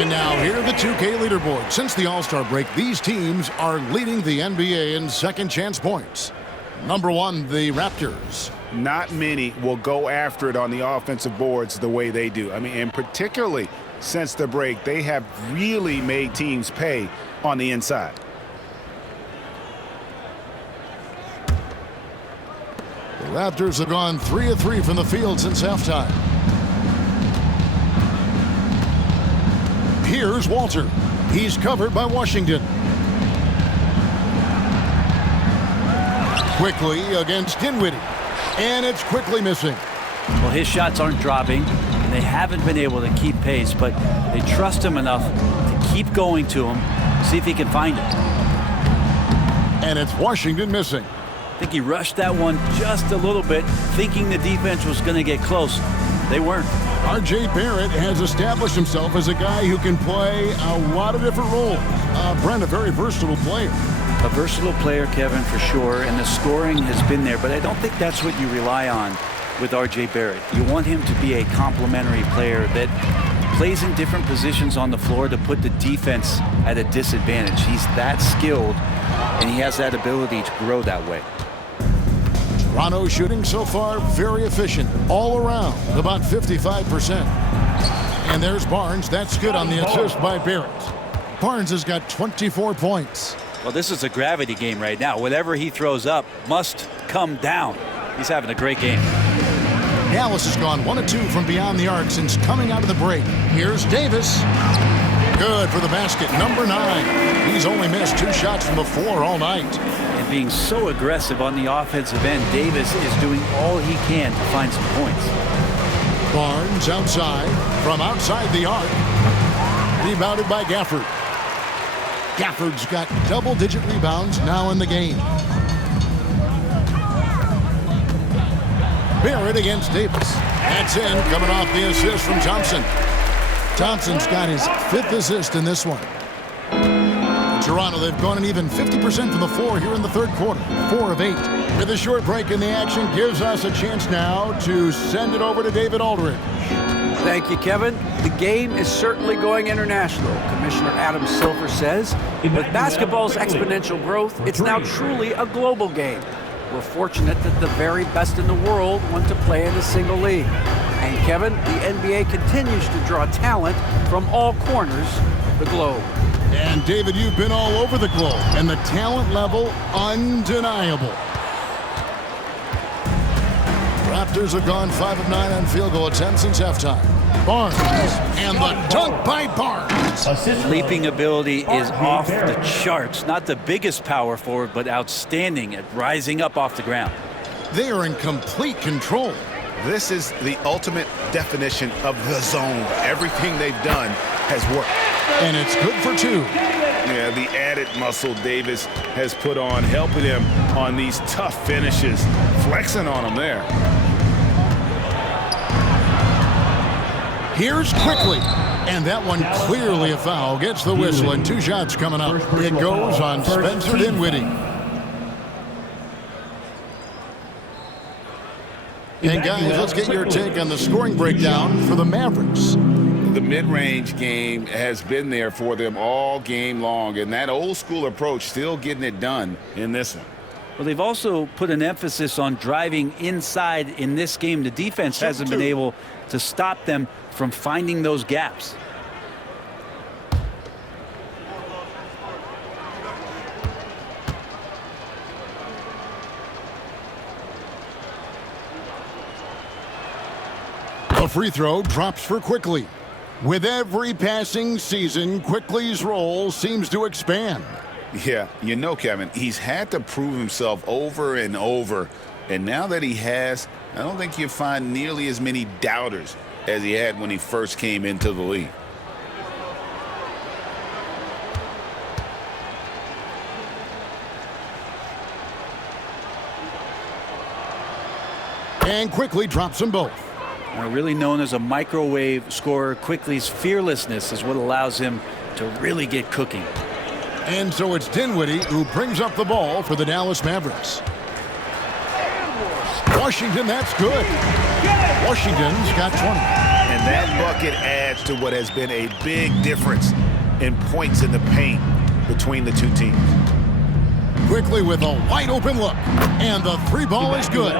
And now here are the 2K leaderboard. Since the All-Star break, these teams are leading the NBA in second chance points. Number 1, the Raptors. Not many will go after it on the offensive boards the way they do. I mean, and particularly since the break, they have really made teams pay on the inside. The Raptors have gone 3 of 3 from the field since halftime. Here's Walter. He's covered by Washington. Quickly against Dinwiddie. And it's quickly missing. Well, his shots aren't dropping, and they haven't been able to keep pace, but they trust him enough to keep going to him, see if he can find it. And it's Washington missing. I think he rushed that one just a little bit, thinking the defense was going to get close. They weren't. R.J. Barrett has established himself as a guy who can play a lot of different roles. Brent, a very versatile player. A versatile player, Kevin, for sure, and the scoring has been there, but I don't think that's what you rely on with R.J. Barrett. You want him to be a complementary player that plays in different positions on the floor to put the defense at a disadvantage. He's that skilled, and he has that ability to grow that way. Toronto shooting so far very efficient all around, about 55%. And there's Barnes. That's good on the assist by Barrett. Barnes has got 24 points. Well, this is a gravity game right now. Whatever he throws up must come down. He's having a great game. Dallas has gone 1 of 2 from beyond the arc since coming out of the break. Here's Davis. Good for the basket, number 9. He's only missed 2 shots from the floor all night. And being so aggressive on the offensive end, Davis is doing all he can to find some points. Barnes outside, from outside the arc. Rebounded by Gafford. Gafford's got double-digit rebounds now in the game. Barrett against Davis. That's in, coming off the assist from Thompson. Thompson's got his 5th assist in this one. Toronto, they've gone an even 50% from the floor here in the third quarter. 4 of 8. With a short break in the action, gives us a chance now to send it over to David Aldridge. Thank you, Kevin. The game is certainly going international. Commissioner Adam Silver says, with basketball's exponential growth, it's now truly a global game. We're fortunate that the very best in the world want to play in a single league. And Kevin, the NBA continues to draw talent from all corners of the globe. And David, you've been all over the globe, and the talent level undeniable. Raptors have gone 5 of 9 on field goal attempts since halftime. Barnes, and the dunk by Barnes. Leaping ability is off the charts. Not the biggest power forward, but outstanding at rising up off the ground. They are in complete control. This is the ultimate definition of the zone. Everything they've done has worked. And it's good for 2. Yeah, the added muscle Davis has put on, helping him on these tough finishes, flexing on him there. Here's quickly, and that one clearly a foul. Gets the whistle, and 2 shots coming up. It goes on Spencer Dinwiddie. And guys, let's get your take on the scoring breakdown for the Mavericks. The mid-range game has been there for them all game long, and that old school approach still getting it done in this one. Well, they've also put an emphasis on driving inside in this game. The defense hasn't been able to stop them from finding those gaps. A free throw drops for Quickly. With every passing season, Quickly's role seems to expand. Yeah, you know, Kevin, he's had to prove himself over and over. And now that he has, I don't think you'll find nearly as many doubters as he had when he first came into the league. And Quickly drops them both. Really known as a microwave scorer, Quickly's fearlessness is what allows him to really get cooking. And so it's Dinwiddie who brings up the ball for the Dallas Mavericks. Washington, that's good. Washington's got 20. And And that bucket adds to what has been a big difference in points in the paint between the two teams. Quickly with a wide open look. And the three ball is good.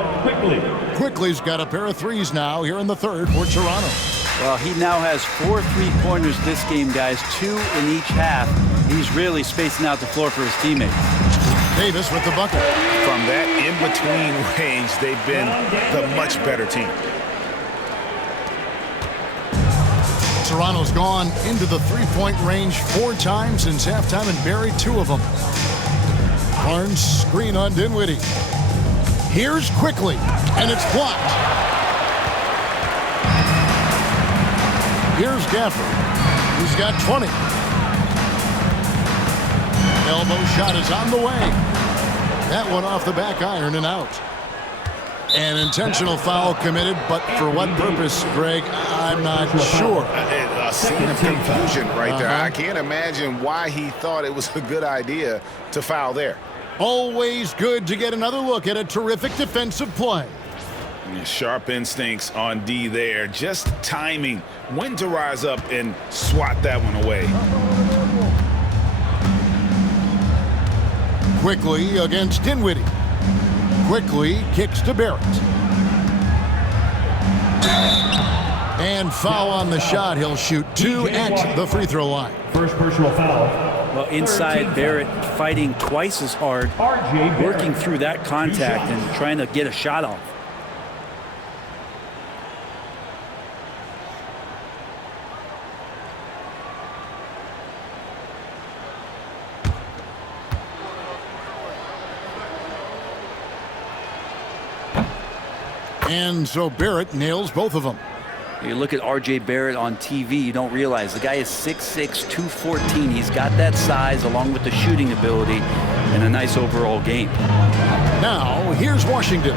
Quickly's got a pair of threes now here in the third for Toronto. Well, he now has 4 3-pointers this game, guys, 2 in each half. He's really spacing out the floor for his teammates. Davis with the bucket. From that in-between range, they've been the much better team. Toronto's gone into the three-point range 4 times since halftime and buried 2 of them. Barnes screen on Dinwiddie. Here's Quickly, and it's blocked. Here's Gafford. He's got 20. Elbow shot is on the way. That one off the back iron and out. An intentional foul committed, but for what purpose, Greg, I'm not sure. A scene of confusion right there. I can't imagine why he thought it was a good idea to foul there. Always good to get another look at a terrific defensive play. Sharp instincts on D there. Just timing when to rise up and swat that one away. Quickly against Dinwiddie. Quickly kicks to Barrett. And foul on the shot. He'll shoot 2 at the free throw line. First personal foul. Well, inside, Barrett fighting twice as hard, working through that contact and trying to get a shot off. And so Barrett nails both of them. You look at R.J. Barrett on TV, you don't realize the guy is 6'6", 214. He's got that size along with the shooting ability and a nice overall game. Now, here's Washington.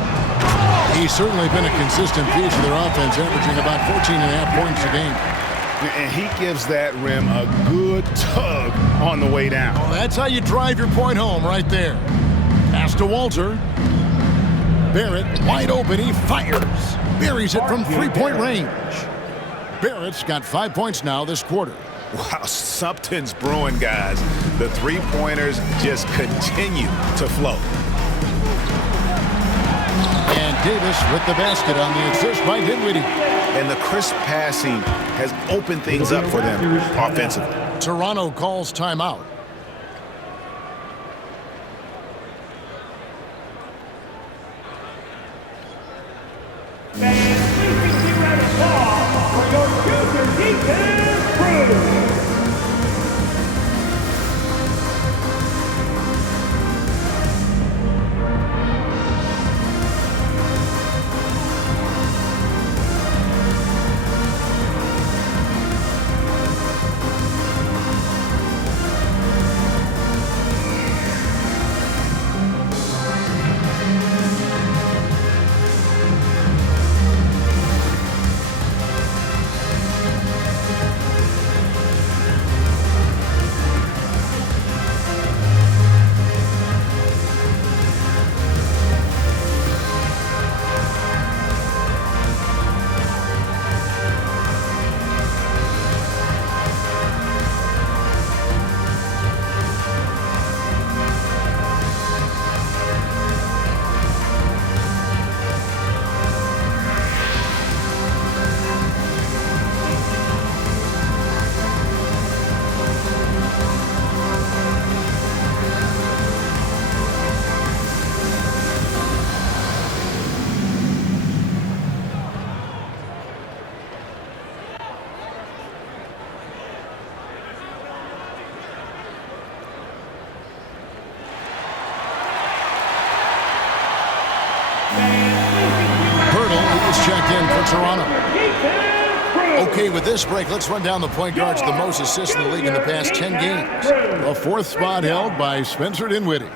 He's certainly been a consistent piece of their offense, averaging about 14.5 points a game. And he gives that rim a good tug on the way down. Well, that's how you drive your point home right there. Pass to Walter. Barrett wide open. He fires. Buries it from three-point range. Barrett's got 5 points now this quarter. Wow, something's brewing, guys. The three-pointers just continue to flow. And Davis with the basket on the assist by Dinwiddie. And the crisp passing has opened things up for them offensively. Toronto calls timeout. Checked in for Toronto. Okay, with this break, let's run down the point guards, the most assists in the league in the past 10 games. The fourth spot held by Spencer Dinwiddie.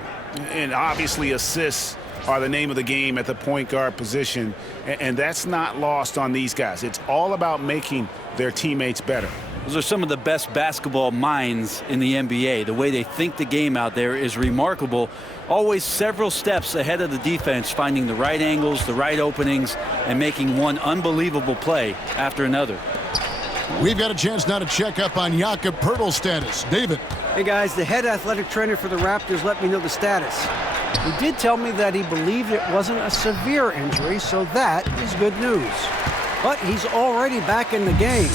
And obviously assists are the name of the game at the point guard position, and that's not lost on these guys. It's all about making their teammates better. Those are some of the best basketball minds in the NBA. The way they think the game out there is remarkable. Always several steps ahead of the defense, finding the right angles, the right openings, and making one unbelievable play after another. We've got a chance now to check up on Jakob Poeltl's status. David. Hey guys, the head athletic trainer for the Raptors let me know the status. He did tell me that he believed it wasn't a severe injury, so that is good news. But he's already back in the game.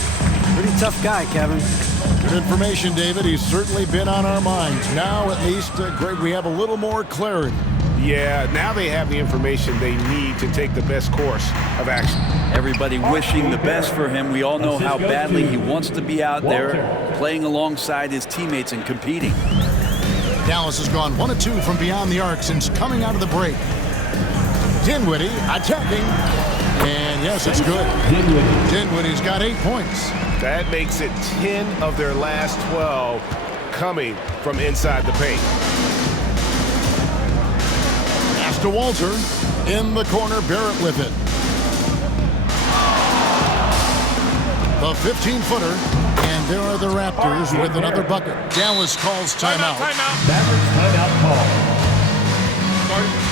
Pretty tough guy, Kevin. Good information, David. He's certainly been on our minds. Now, at least, Greg, we have a little more clarity. Yeah, now they have the information they need to take the best course of action. Everybody wishing the best for him. We all know how badly he wants to be out there playing alongside his teammates and competing. Dallas has gone 1 of 2 from beyond the arc since coming out of the break. Dinwiddie attacking. And yes, it's good. Dinwiddie's got 8 points. That makes it 10 of their last 12 coming from inside the paint. Pass to Walter. In the corner, Barrett with it. The 15-footer. And there are the Raptors with another bucket. Dallas calls timeout. Mavericks timeout call. Start.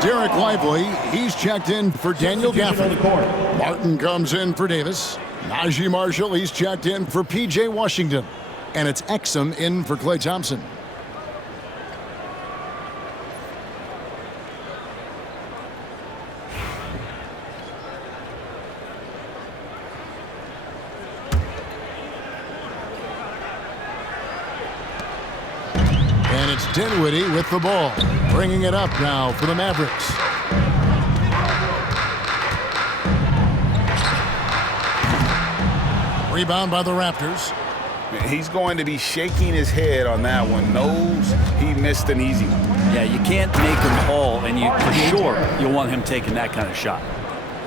Derek Lively, he's checked in for Daniel Gafford. Martin comes in for Davis. Najee Marshall, he's checked in for P.J. Washington. And it's Exum in for Klay Thompson. And it's Dinwiddie with the ball, bringing it up now for the Mavericks. Rebound by the Raptors. He's going to be shaking his head on that one. Knows he missed an easy one. Yeah, you can't make him haul, and you for sure you'll want him taking that kind of shot.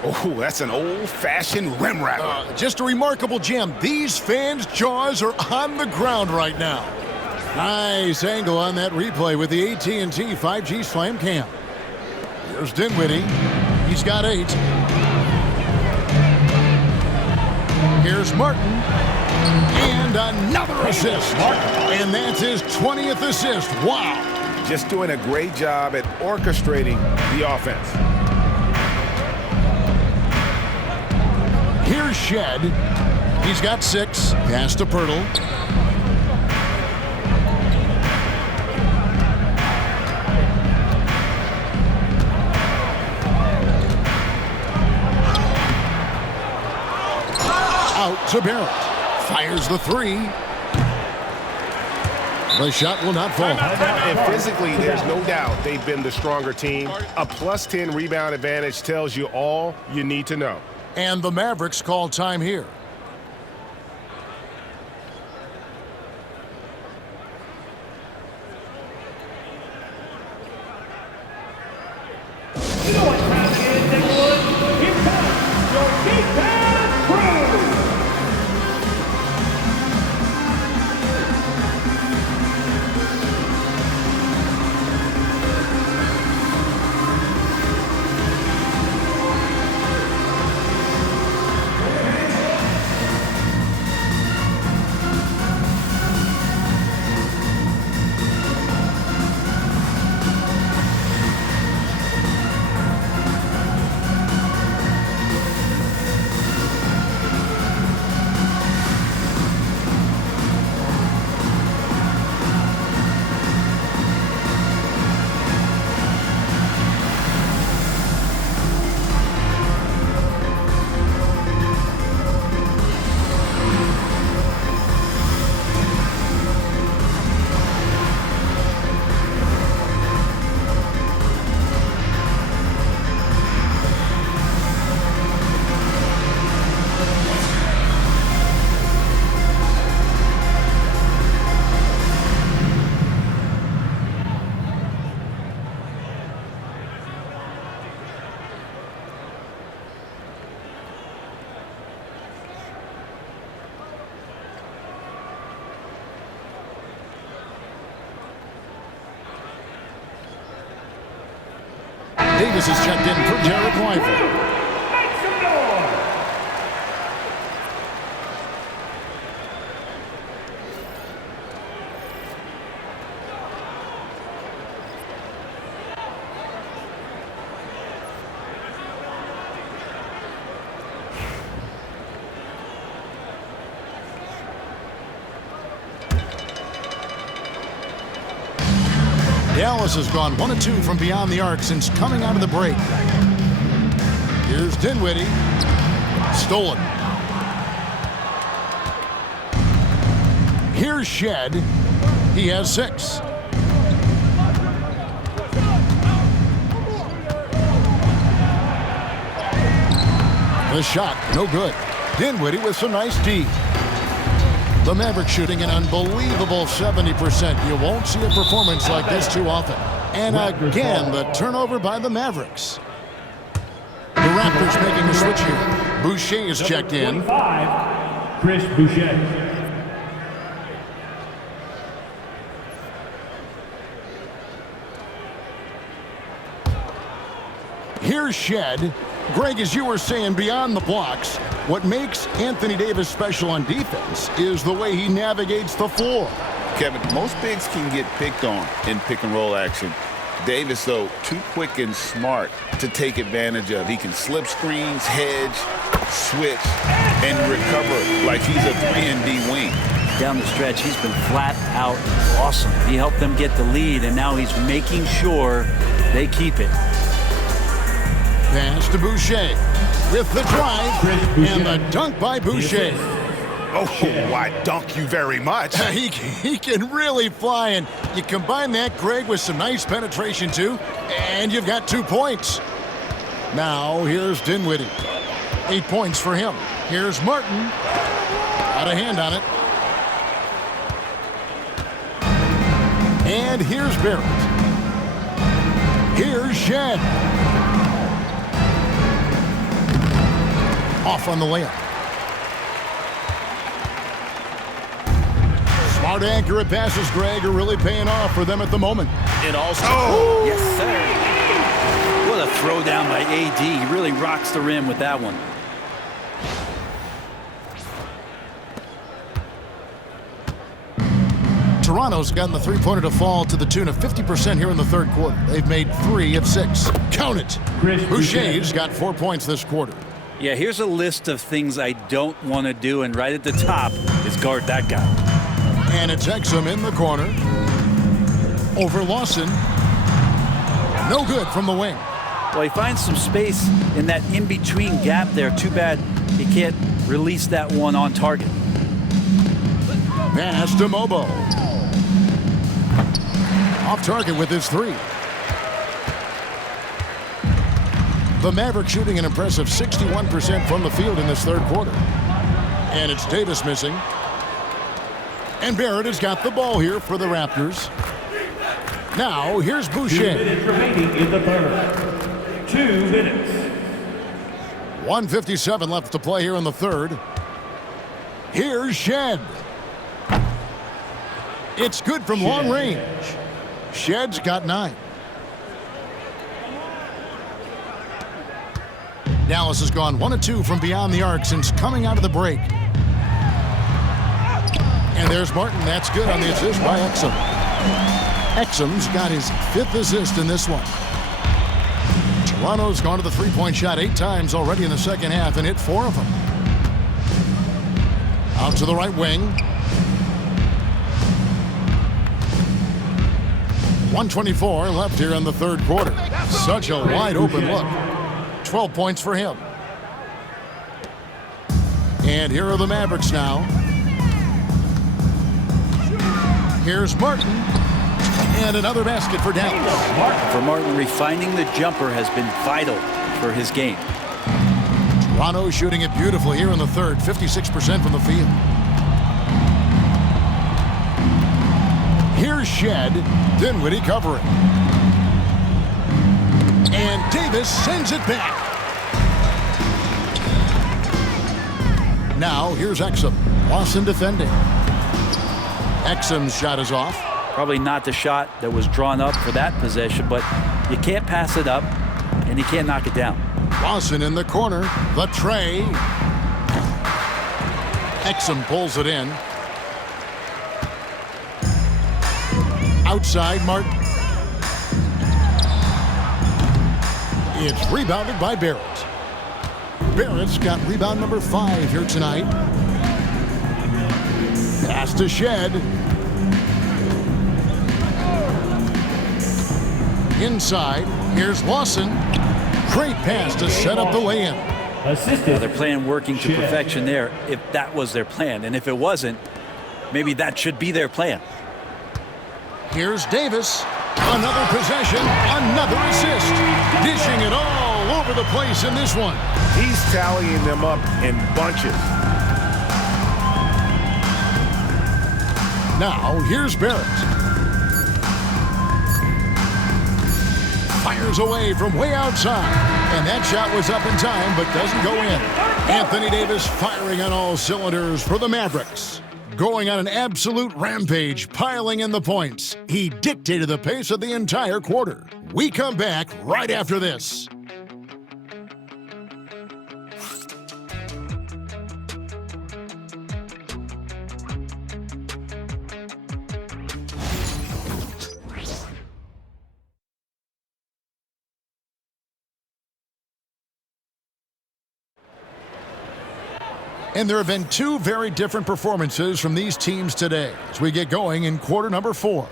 Oh, that's an old-fashioned rim wrapper. Just a remarkable jam. These fans' jaws are on the ground right now. Nice angle on that replay with the AT&T 5G Slam Cam. Here's Dinwiddie. He's got 8. Here's Martin. And another assist. And that's his 20th assist. Wow. Just doing a great job at orchestrating the offense. Here's Shed. He's got 6. Pass to Poeltl. Out to Barrett. Fires the 3. The shot will not fall. And physically, there's no doubt they've been the stronger team. A plus 10 rebound advantage tells you all you need to know. And the Mavericks call time here. You know what time it is, Nicholas? Here comes your defense crew. Davis is checked in for Jared Weifel. Dallas has gone 1 of 2 from beyond the arc since coming out of the break. Here's Dinwiddie. Stolen. Here's Shed. He has 6. The shot, no good. Dinwiddie with some nice D. The Mavericks shooting an unbelievable 70%. You won't see a performance like this too often. And again, the turnover by the Mavericks. The Raptors making the switch here. Boucher is checked in. Chris Boucher. Here's Shed. Greg, as you were saying, beyond the blocks, what makes Anthony Davis special on defense is the way he navigates the floor. Kevin, most bigs can get picked on in pick-and-roll action. Davis, though, too quick and smart to take advantage of. He can slip screens, hedge, switch, and recover like he's a 3-and-D wing. Down the stretch, he's been flat out awesome. He helped them get the lead, and now he's making sure they keep it. Pass to Boucher with the drive and the dunk by Boucher. Oh, why dunk you very much. He can really fly, and you combine that, Greg, with some nice penetration too, and you've got 2 points. Now here's Dinwiddie. 8 points for him. Here's Martin. Got a hand on it. And here's Barrett. Here's Shed. Off on the layup. Smart, accurate passes, Greg, are really paying off for them at the moment. It also... Oh, yes, sir. What a throw down by AD. He really rocks the rim with that one. Toronto's gotten the three-pointer to fall to the tune of 50% here in the third quarter. They've made 3 of 6. Count it. Boucher's got 4 points this quarter. Yeah, here's a list of things I don't want to do, and right at the top is guard that guy. And it's Exum in the corner. Over Lawson. No good from the wing. Well, he finds some space in that in-between gap there. Too bad he can't release that one on target. Pass to Mobo. Off target with his 3. The Mavericks shooting an impressive 61% from the field in this third quarter. And it's Davis missing. And Barrett has got the ball here for the Raptors. Now, here's Boucher. 2 minutes remaining in the third. 2 minutes. 1:57 left to play here in the third. Here's Shed. It's good from long range. Shed's got 9. Dallas has gone 1 of 2 from beyond the arc since coming out of the break. And there's Martin. That's good on the assist by Exum. Exum's got his 5th assist in this one. Toronto's gone to the three-point shot 8 times already in the second half and hit 4 of them. Out to the right wing. 1:24 left here in the third quarter. Such a wide open look. 12 points for him. And here are the Mavericks now. Here's Martin. And another basket for Dallas. For Martin, refining the jumper has been vital for his game. Toronto shooting it beautifully here in the third. 56% from the field. Here's Shed. Dinwiddie covering. And Davis sends it back. Now here's Exum. Lawson defending. Exum's shot is off. Probably not the shot that was drawn up for that possession, but you can't pass it up. and he can't knock it down. Lawson in the corner. The tray. Exum pulls it in. Outside, Martin. It's rebounded by Barrett. Barrett's got rebound number 5 here tonight. Pass to Shed. Inside, here's Lawson. Great pass to set up the lay-in. Now they're playing working to perfection there if that was their plan. And if it wasn't, maybe that should be their plan. Here's Davis. Another possession, another assist. Dishing it all over the place in this one. He's tallying them up in bunches. Now, here's Barrett. Fires away from way outside. And that shot was up in time, but doesn't go in. Anthony Davis firing on all cylinders for the Mavericks. Going on an absolute rampage, piling in the points. He dictated the pace of the entire quarter. We come back right after this. And there have been 2 very different performances from these teams today as we get going in quarter number 4.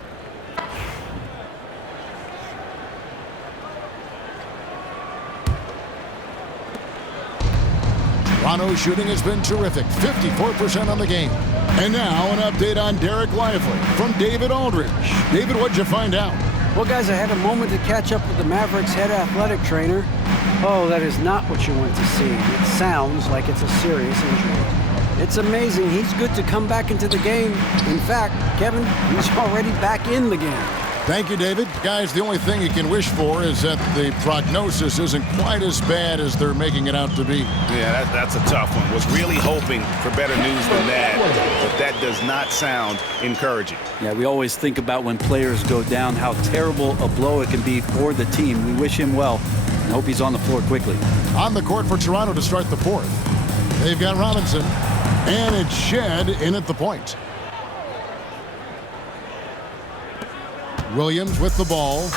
Toronto's shooting has been terrific, 54% on the game. And now an update on Derek Lively from David Aldridge. David, what'd you find out? Well, guys, I had a moment to catch up with the Mavericks head athletic trainer. Oh, that is not what you want to see. It sounds like it's a serious injury. It's amazing. He's good to come back into the game. In fact, Kevin, he's already back in the game. Thank you, David. Guys, the only thing you can wish for is that the prognosis isn't quite as bad as they're making it out to be. Yeah, that's a tough one. Was really hoping for better news than that, but that does not sound encouraging. Yeah, we always think about when players go down, how terrible a blow it can be for the team. We wish him well and hope he's on the floor quickly. On the court for Toronto to start the 4th. They've got Robinson, and it's Shed in at the point. Williams with the ball.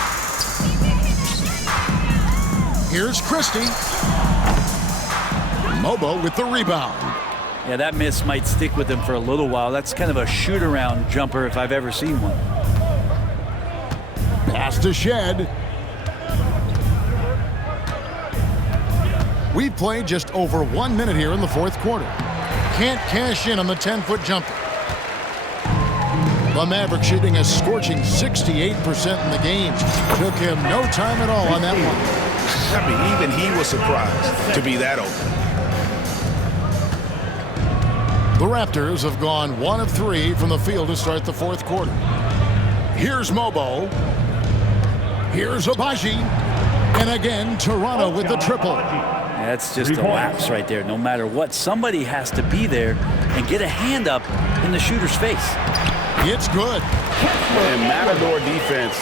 Here's Christie. Mobo with the rebound. Yeah, that miss might stick with him for a little while. That's kind of a shoot-around jumper if I've ever seen one. Pass to Shed. We've played just over 1 minute here in the 4th quarter. Can't cash in on the 10-foot jumper. The Mavericks shooting a scorching 68% in the game. Took him no time at all on that one. I mean, even he was surprised to be that open. The Raptors have gone 1 of 3 from the field to start the 4th quarter. Here's Mobo. Here's Abaji. And again, Toronto with the triple. That's just a lapse right there. No matter what, somebody has to be there and get a hand up in the shooter's face. It's good. And Matador defense,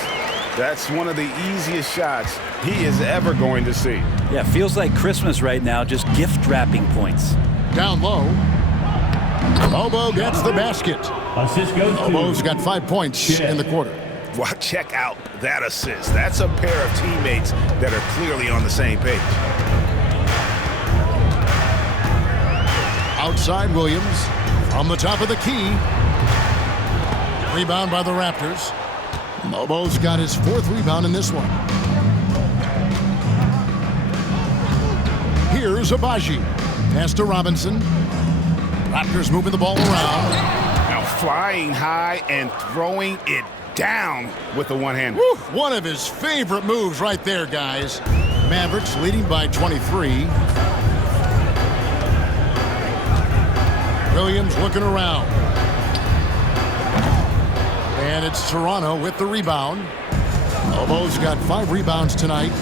that's one of the easiest shots he is ever going to see. Yeah, feels like Christmas right now, just gift wrapping points. Down low. Mobo gets the basket. Mobo's got 5 points in the quarter. Well, check out that assist. That's a pair of teammates that are clearly on the same page. Outside Williams from the top of the key. Rebound by the Raptors. Mobo's got his 4th rebound in this one. Here's Abaji. Pass to Robinson. Raptors moving the ball around. Now flying high and throwing it down with the one-hander. One of his favorite moves right there, guys. Mavericks leading by 23. Williams looking around. And it's Toronto with the rebound. Mobo's got 5 rebounds tonight.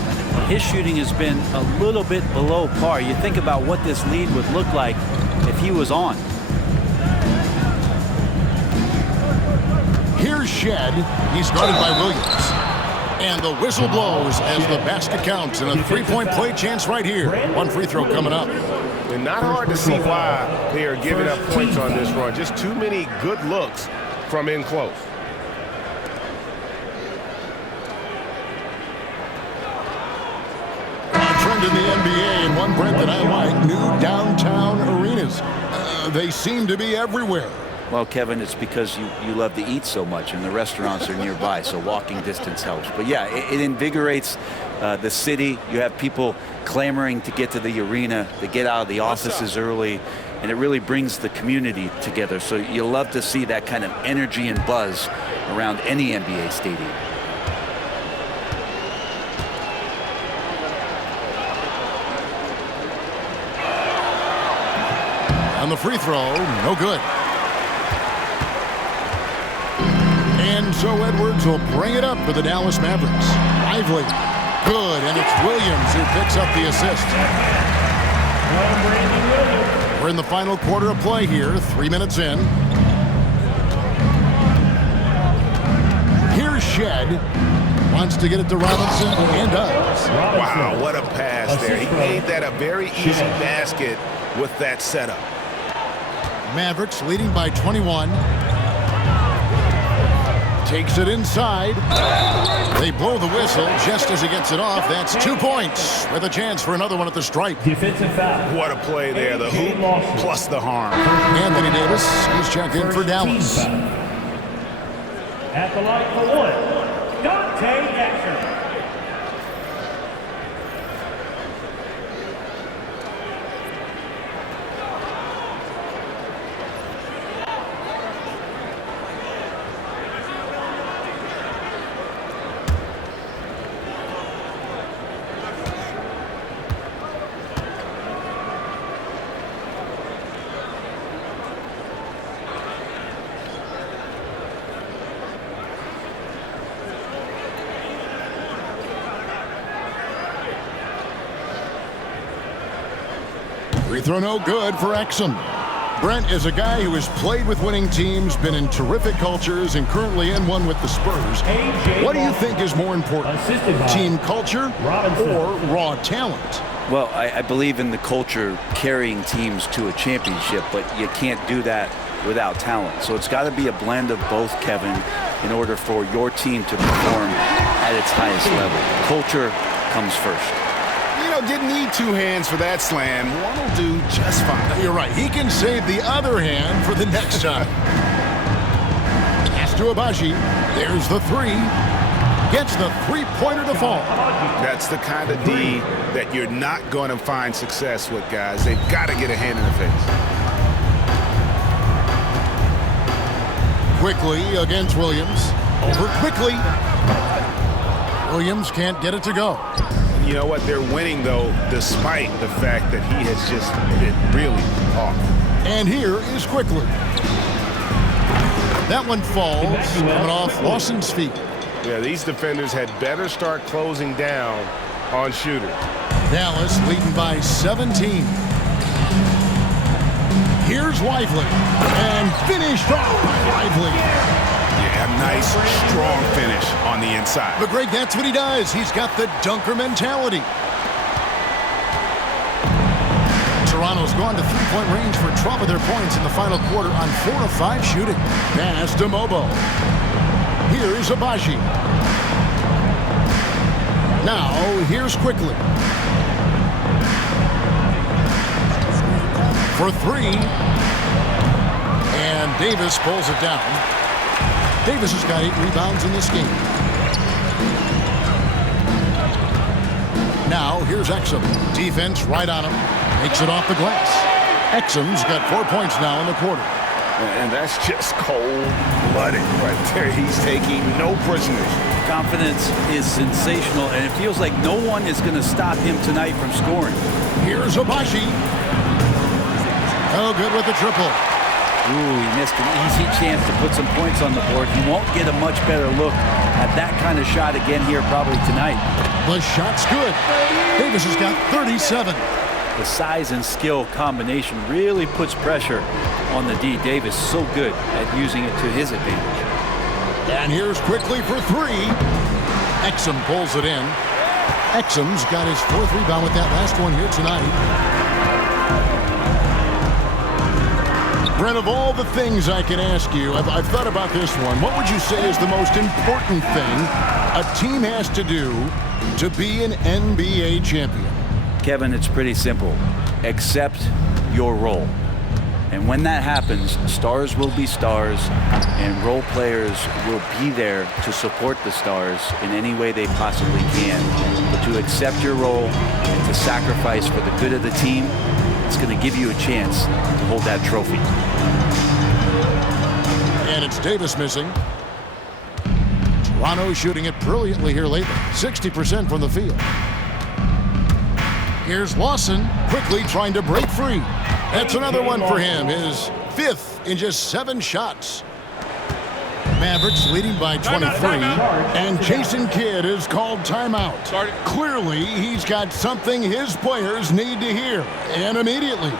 His shooting has been a little bit below par. You think about what this lead would look like if he was on. Here's Shed. He's guarded by Williams. And the whistle blows as the basket counts, and a three-point play chance right here. One free throw coming up. And not hard to see why they are giving up points on this run. Just too many good looks from in close. A trend in the NBA, and one, Brent, that I like, new downtown arenas. They seem to be everywhere. Well, Kevin, it's because you love to eat so much and the restaurants are nearby, so walking distance helps. But yeah, it invigorates the city. You have people clamoring to get to the arena, to get out of the offices early, and it really brings the community together. So you love to see that kind of energy and buzz around any NBA stadium. On the free throw, no good. And so Edwards will bring it up for the Dallas Mavericks. Lively, good, and it's Williams who picks up the assist. We're in the final quarter of play here, 3 minutes in. Here's Shed. Wants to get it to Robinson, and does. Wow, what a pass there. He made that a very easy basket with that setup. Mavericks leading by 21. Takes it inside. They blow the whistle just as he gets it off. That's 2 points with a chance for another one at the stripe. Defensive foul. What a play there. The hoop plus the harm. Anthony Davis is checked in for Dallas. At the line for one, Dante Jackson. Free throw no good for Exum. Brent is a guy who has played with winning teams, been in terrific cultures, and currently in one with the Spurs. What do you think is more important, team culture or raw talent? Well, I believe in the culture carrying teams to a championship, but you can't do that without talent. So it's got to be a blend of both, Kevin, in order for your team to perform at its highest level. Culture comes first. Didn't need two hands for that slam. One will do just fine. You're right. He can save the other hand for the next time. Pass to Abaji. There's the three. Gets the three-pointer to fall. That's the kind of D that you're not going to find success with, guys. They've got to get a hand in the face. Quickly against Williams. Over quickly. Williams can't get it to go. You know what? They're winning, though, despite the fact that he has just been really off. And here is Quickly. That one falls, coming off Lawson's feet. Yeah, these defenders had better start closing down on shooters. Dallas leading by 17. Here's Lively. And finished off by Lively. Yeah, nice, strong finish on the inside. But Greg, that's what he does. He's got the dunker mentality. Toronto's gone to three-point range for 12 of their points in the final quarter on 4 of 5 shooting. Pass to Mobo. Here is Abaji. Now, here's Quickly. For three. And Davis pulls it down. Davis has got 8 rebounds in this game. Now, here's Exum. Defense right on him. Makes it off the glass. Exum's got 4 points now in the quarter. And that's just cold-blooded right there. He's taking no prisoners. Confidence is sensational, and it feels like no one is going to stop him tonight from scoring. Here's Abaji. Oh, good with the triple. Ooh, he missed an easy chance to put some points on the board. He won't get a much better look at that kind of shot again here probably tonight. The shot's good. Davis has got 37. The size and skill combination really puts pressure on the D. Davis so good at using it to his advantage. And here's Quickly for three. Exum pulls it in. Exum's got his 4th rebound with that last one here tonight. Brent, of all the things I can ask you, I've thought about this one. What would you say is the most important thing a team has to do to be an NBA champion? Kevin, it's pretty simple. Accept your role. And when that happens, stars will be stars, and role players will be there to support the stars in any way they possibly can. But to accept your role and to sacrifice for the good of the team, it's going to give you a chance to hold that trophy. And it's Davis missing. Toronto shooting it brilliantly here lately. 60% from the field. Here's Lawson quickly trying to break free. That's another one for him. His 5th in just 7 shots. Mavericks leading by 23. And Jason Kidd is called timeout. Clearly, he's got something his players need to hear. And immediately.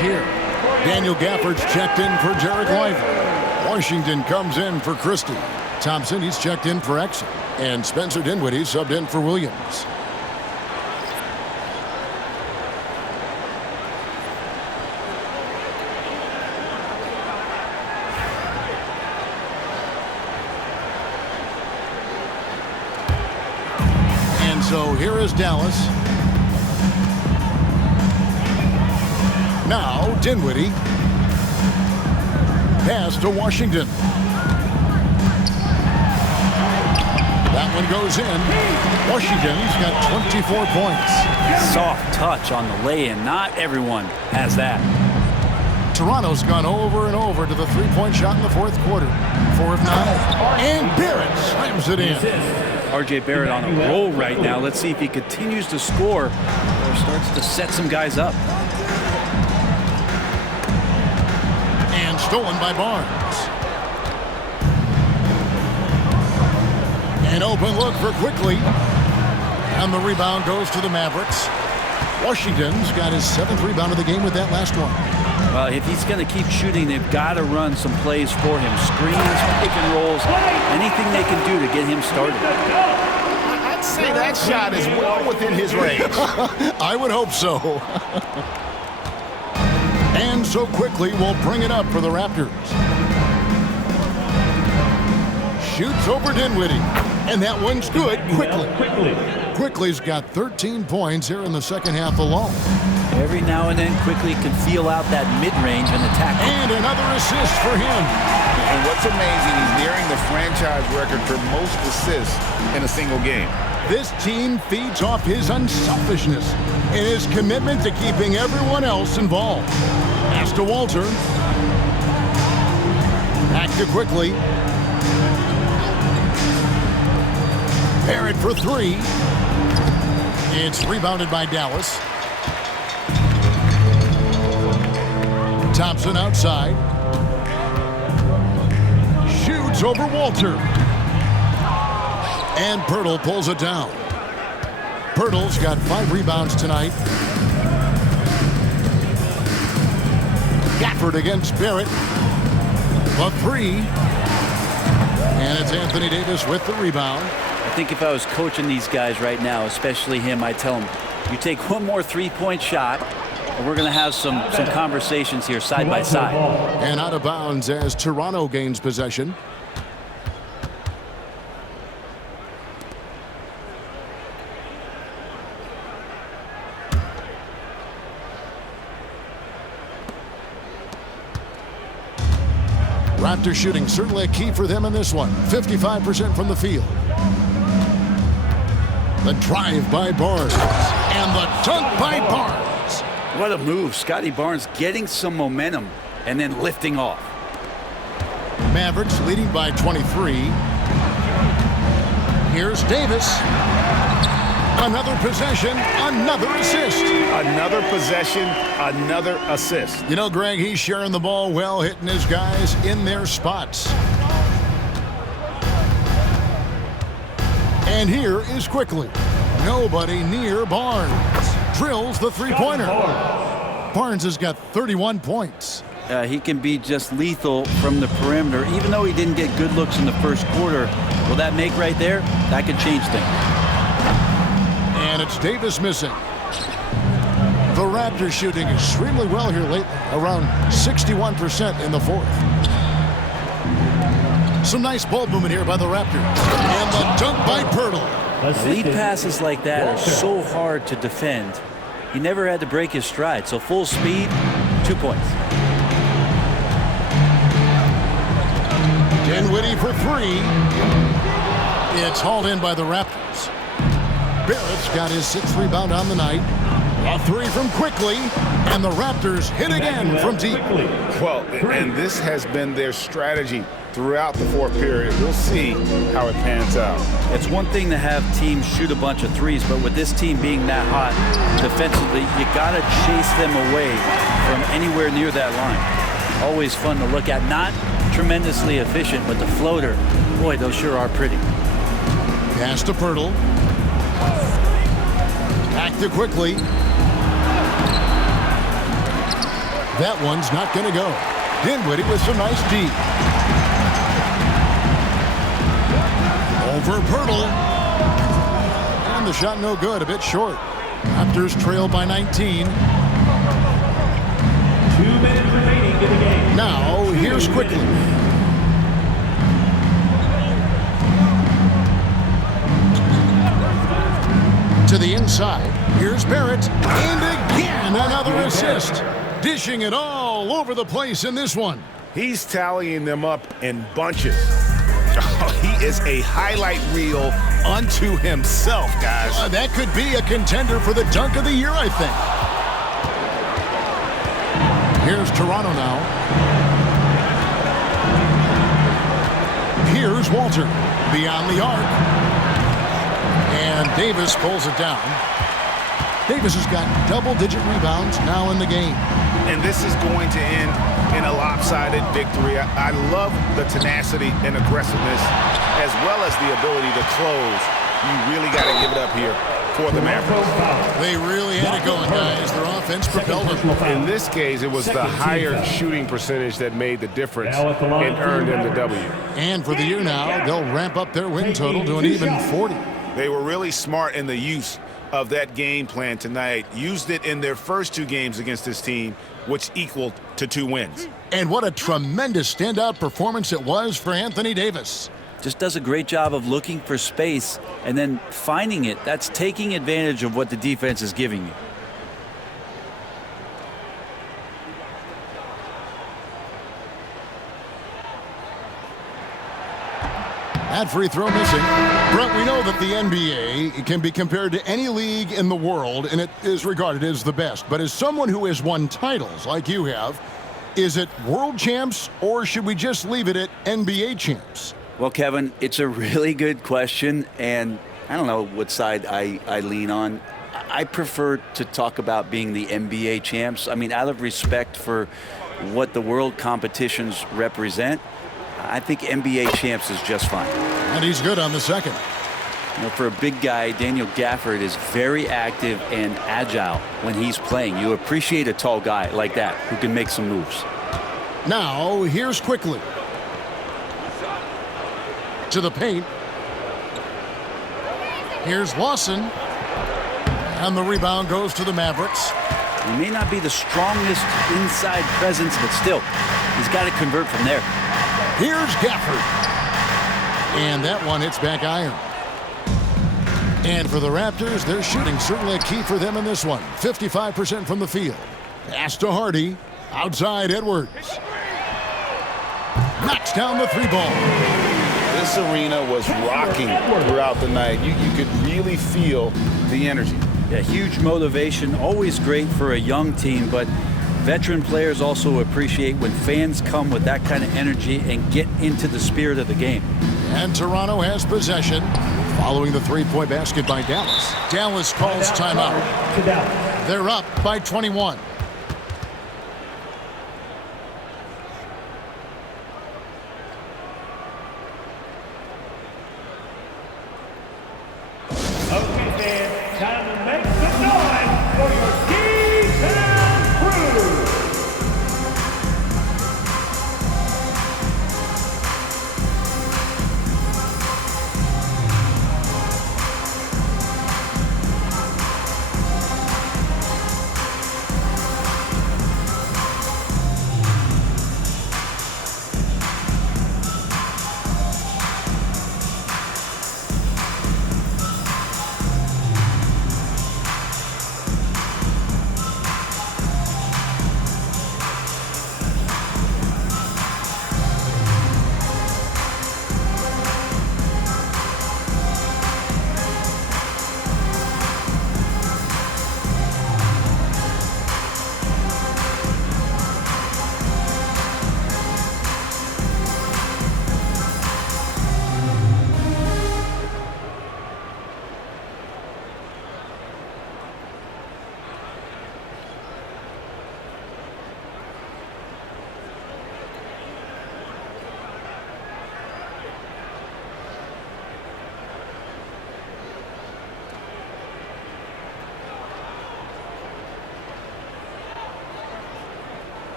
Here. Daniel Gafford's checked in for Derek Lively. Washington comes in for Christie. Thompson, he's checked in for Exum. And Spencer Dinwiddie subbed in for Williams. And so here is Dallas. Now, Dinwiddie. Pass to Washington. That one goes in. Washington's got 24 points. Soft touch on the lay-in. Not everyone has that. Toronto's gone over and over to the three-point shot in the 4th quarter. 4 of 9. And Barrett slams it in. R.J. Barrett on a roll right now. Let's see if he continues to score or starts to set some guys up. Stolen by Barnes. An open look for Quickly. And the rebound goes to the Mavericks. Washington's got his 7th rebound of the game with that last one. Well, if he's going to keep shooting, they've got to run some plays for him. Screens, pick and rolls, anything they can do to get him started. I'd say that shot is well within his range. I would hope so. And so Quickly will bring it up for the Raptors. Shoots over Dinwiddie. And that one's good. Quickly's got 13 points here in the 2nd half alone. Every now and then Quickly can feel out that mid-range and attack. And another assist for him. And what's amazing, he's nearing the franchise record for most assists in a single game. This team feeds off his unselfishness and his commitment to keeping everyone else involved. Pass to Walter. Back to Quickly. Barrett for 3. It's rebounded by Dallas. Thompson outside. Shoots over Walter. And Pirtle pulls it down. Pirtle's got 5 rebounds tonight. Gafford against Barrett. A 3. And it's Anthony Davis with the rebound. I think if I was coaching these guys right now, especially him, I'd tell him, you take one more three-point shot, and we're going to have some conversations here side by side. And out of bounds as Toronto gains possession. Raptors shooting certainly a key for them in this one. 55% from the field. The drive by Barnes. And the dunk by Barnes. What a move. Scottie Barnes getting some momentum and then lifting off. Mavericks leading by 23. Here's Davis. Another possession, another assist. Another possession, another assist. You know, Greg, he's sharing the ball well, hitting his guys in their spots. And here is quickly. Nobody near Barnes. Drills the three-pointer. Barnes has got 31 points. He can be just lethal from the perimeter, even though he didn't get good looks in the first quarter. Will that make right there? That could change things. And it's Davis missing. The Raptors shooting extremely well here lately, around 61% in the fourth. Some nice ball movement here by the Raptors. And the dunk by Pirtle. Lead passes like that are so hard to defend. He never had to break his stride, so full speed, 2 points. Dinwiddie for 3. It's hauled in by the Raptors. Barrett's got his 6th rebound on the night. A 3 from Quickly, and the Raptors hit again from deep. Well, and this has been their strategy throughout the fourth period. We'll see how it pans out. It's one thing to have teams shoot a bunch of threes, but with this team being that hot defensively, you got to chase them away from anywhere near that line. Always fun to look at. Not tremendously efficient, but the floater, boy, those sure are pretty. Pass to Pirtle. Back to Quickly. That one's not going to go. Dinwiddie with some nice D. Over Pirtle. And the shot no good, a bit short. Raptors trail by 19. 2 minutes remaining in the game. Now, here's Quickly. To the inside. Here's Barrett. And again, another assist. Dishing it all over the place in this one. He's tallying them up in bunches. Oh, he is a highlight reel unto himself, guys. That could be a contender for the dunk of the year, I think. Here's Toronto now. Here's Walter beyond the arc. And Davis pulls it down. Davis has got double-digit rebounds now in the game. And this is going to end in a lopsided victory. I love the tenacity and aggressiveness as well as the ability to close. You really got to give it up here for the Mavericks. They really had it going, guys. Their offense propelled them. In this case, it was the higher shooting percentage that made the difference and earned them the W. And for the year now, they'll ramp up their win total to an even 40. They were really smart in the use of that game plan tonight. Used it in their first 2 games against this team, which equaled to 2 wins. And what a tremendous standout performance it was for Anthony Davis. Just does a great job of looking for space and then finding it. That's taking advantage of what the defense is giving you. That free throw missing. Brett, we know that the NBA can be compared to any league in the world, and it is regarded as the best. But as someone who has won titles like you have, is it world champs, or should we just leave it at NBA champs? Well, Kevin, it's a really good question, and I don't know what side I lean on. I prefer to talk about being the NBA champs. I mean, out of respect for what the world competitions represent, I think NBA champs is just fine. And he's good on the second. You know, for a big guy, Daniel Gafford is very active and agile when he's playing. You appreciate a tall guy like that who can make some moves. Now, here's Quickly. To the paint. Here's Lawson. And the rebound goes to the Mavericks. He may not be the strongest inside presence, but still, he's got to convert from there. Here's Gafford. And that one hits back iron. And for the Raptors, their shooting certainly a key for them in this one. 55% from the field. Pass to Hardy. Outside Edwards. Knocks down the three ball. This arena was rocking throughout the night. You could really feel the energy. Yeah, huge motivation, always great for a young team, but veteran players also appreciate when fans come with that kind of energy and get into the spirit of the game. And Toronto has possession following the three-point basket by Dallas. Dallas calls timeout. They're up by 21. Okay, fans, time to make some noise for your D-Town crew.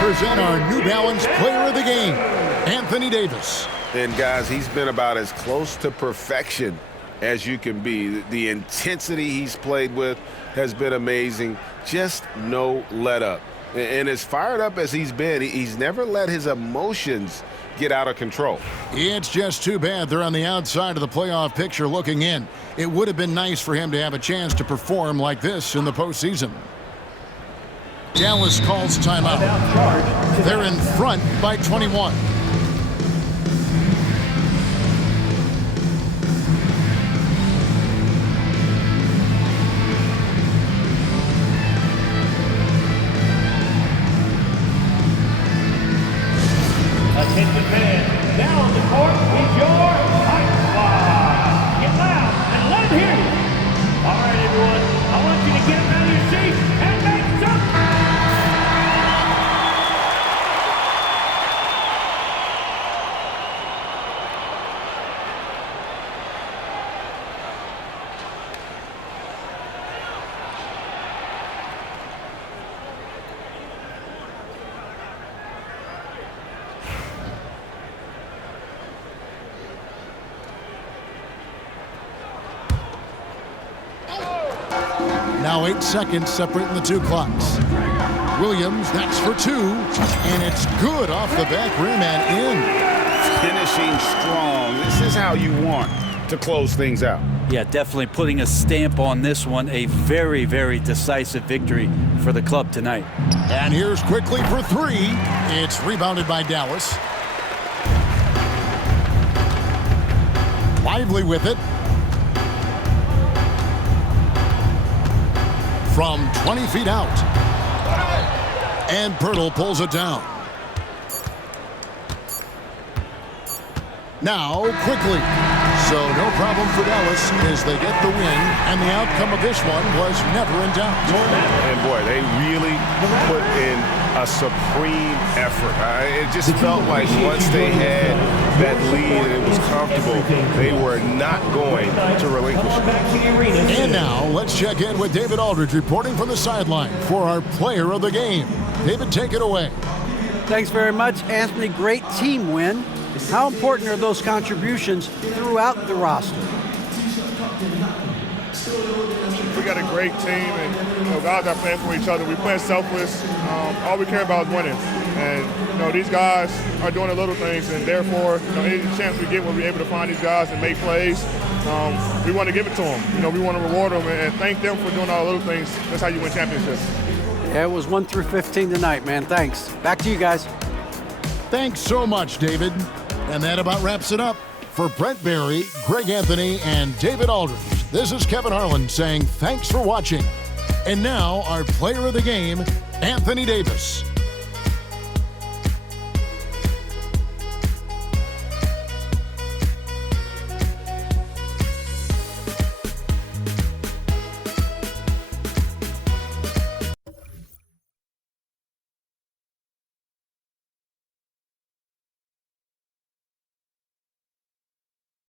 Present our New Balance Player of the Game, Anthony Davis. And guys, he's been about as close to perfection as you can be. The intensity he's played with has been amazing. Just no let up. And as fired up as he's been, he's never let his emotions get out of control. It's just too bad they're on the outside of the playoff picture looking in. It would have been nice for him to have a chance to perform like this in the postseason. Dallas calls timeout. They're in front by 21. Attention fans, now on the court is your Hype Squad. Get loud and let them hear you. All right, everyone, I want you to get out of your seats and make some. Now 8 seconds separating the two clocks. Williams, that's for two, and it's good off the back rim and in. Finishing strong. This is how you want to close things out. Yeah, definitely putting a stamp on this one. A very, very decisive victory for the club tonight. And here's Quickly for three. It's rebounded by Dallas. Lively with it. From 20 feet out. And Pirtle pulls it down. Now, quickly. So no problem for Dallas as they get the win, and the outcome of this one was never in doubt. And boy, they really put in a supreme effort. It just felt like once they had that lead and it was comfortable, they were not going to relinquish it. And now, let's check in with David Aldridge reporting from the sideline for our player of the game. David, take it away. Thanks very much, Anthony. Great team win. How important are those contributions throughout the roster? We got a great team, and guys are playing for each other. We play selfless. All we care about is winning. And these guys are doing the little things, and therefore, any chance we get, we'll be able to find these guys and make plays. We want to give it to them. We want to reward them and thank them for doing all the little things. That's how you win championships. Yeah, it was 1-15 tonight, man. Thanks. Back to you guys. Thanks so much, David. And that about wraps it up. For Brent Barry, Greg Anthony, and David Aldridge, this is Kevin Harlan saying thanks for watching. And now, our player of the game, Anthony Davis.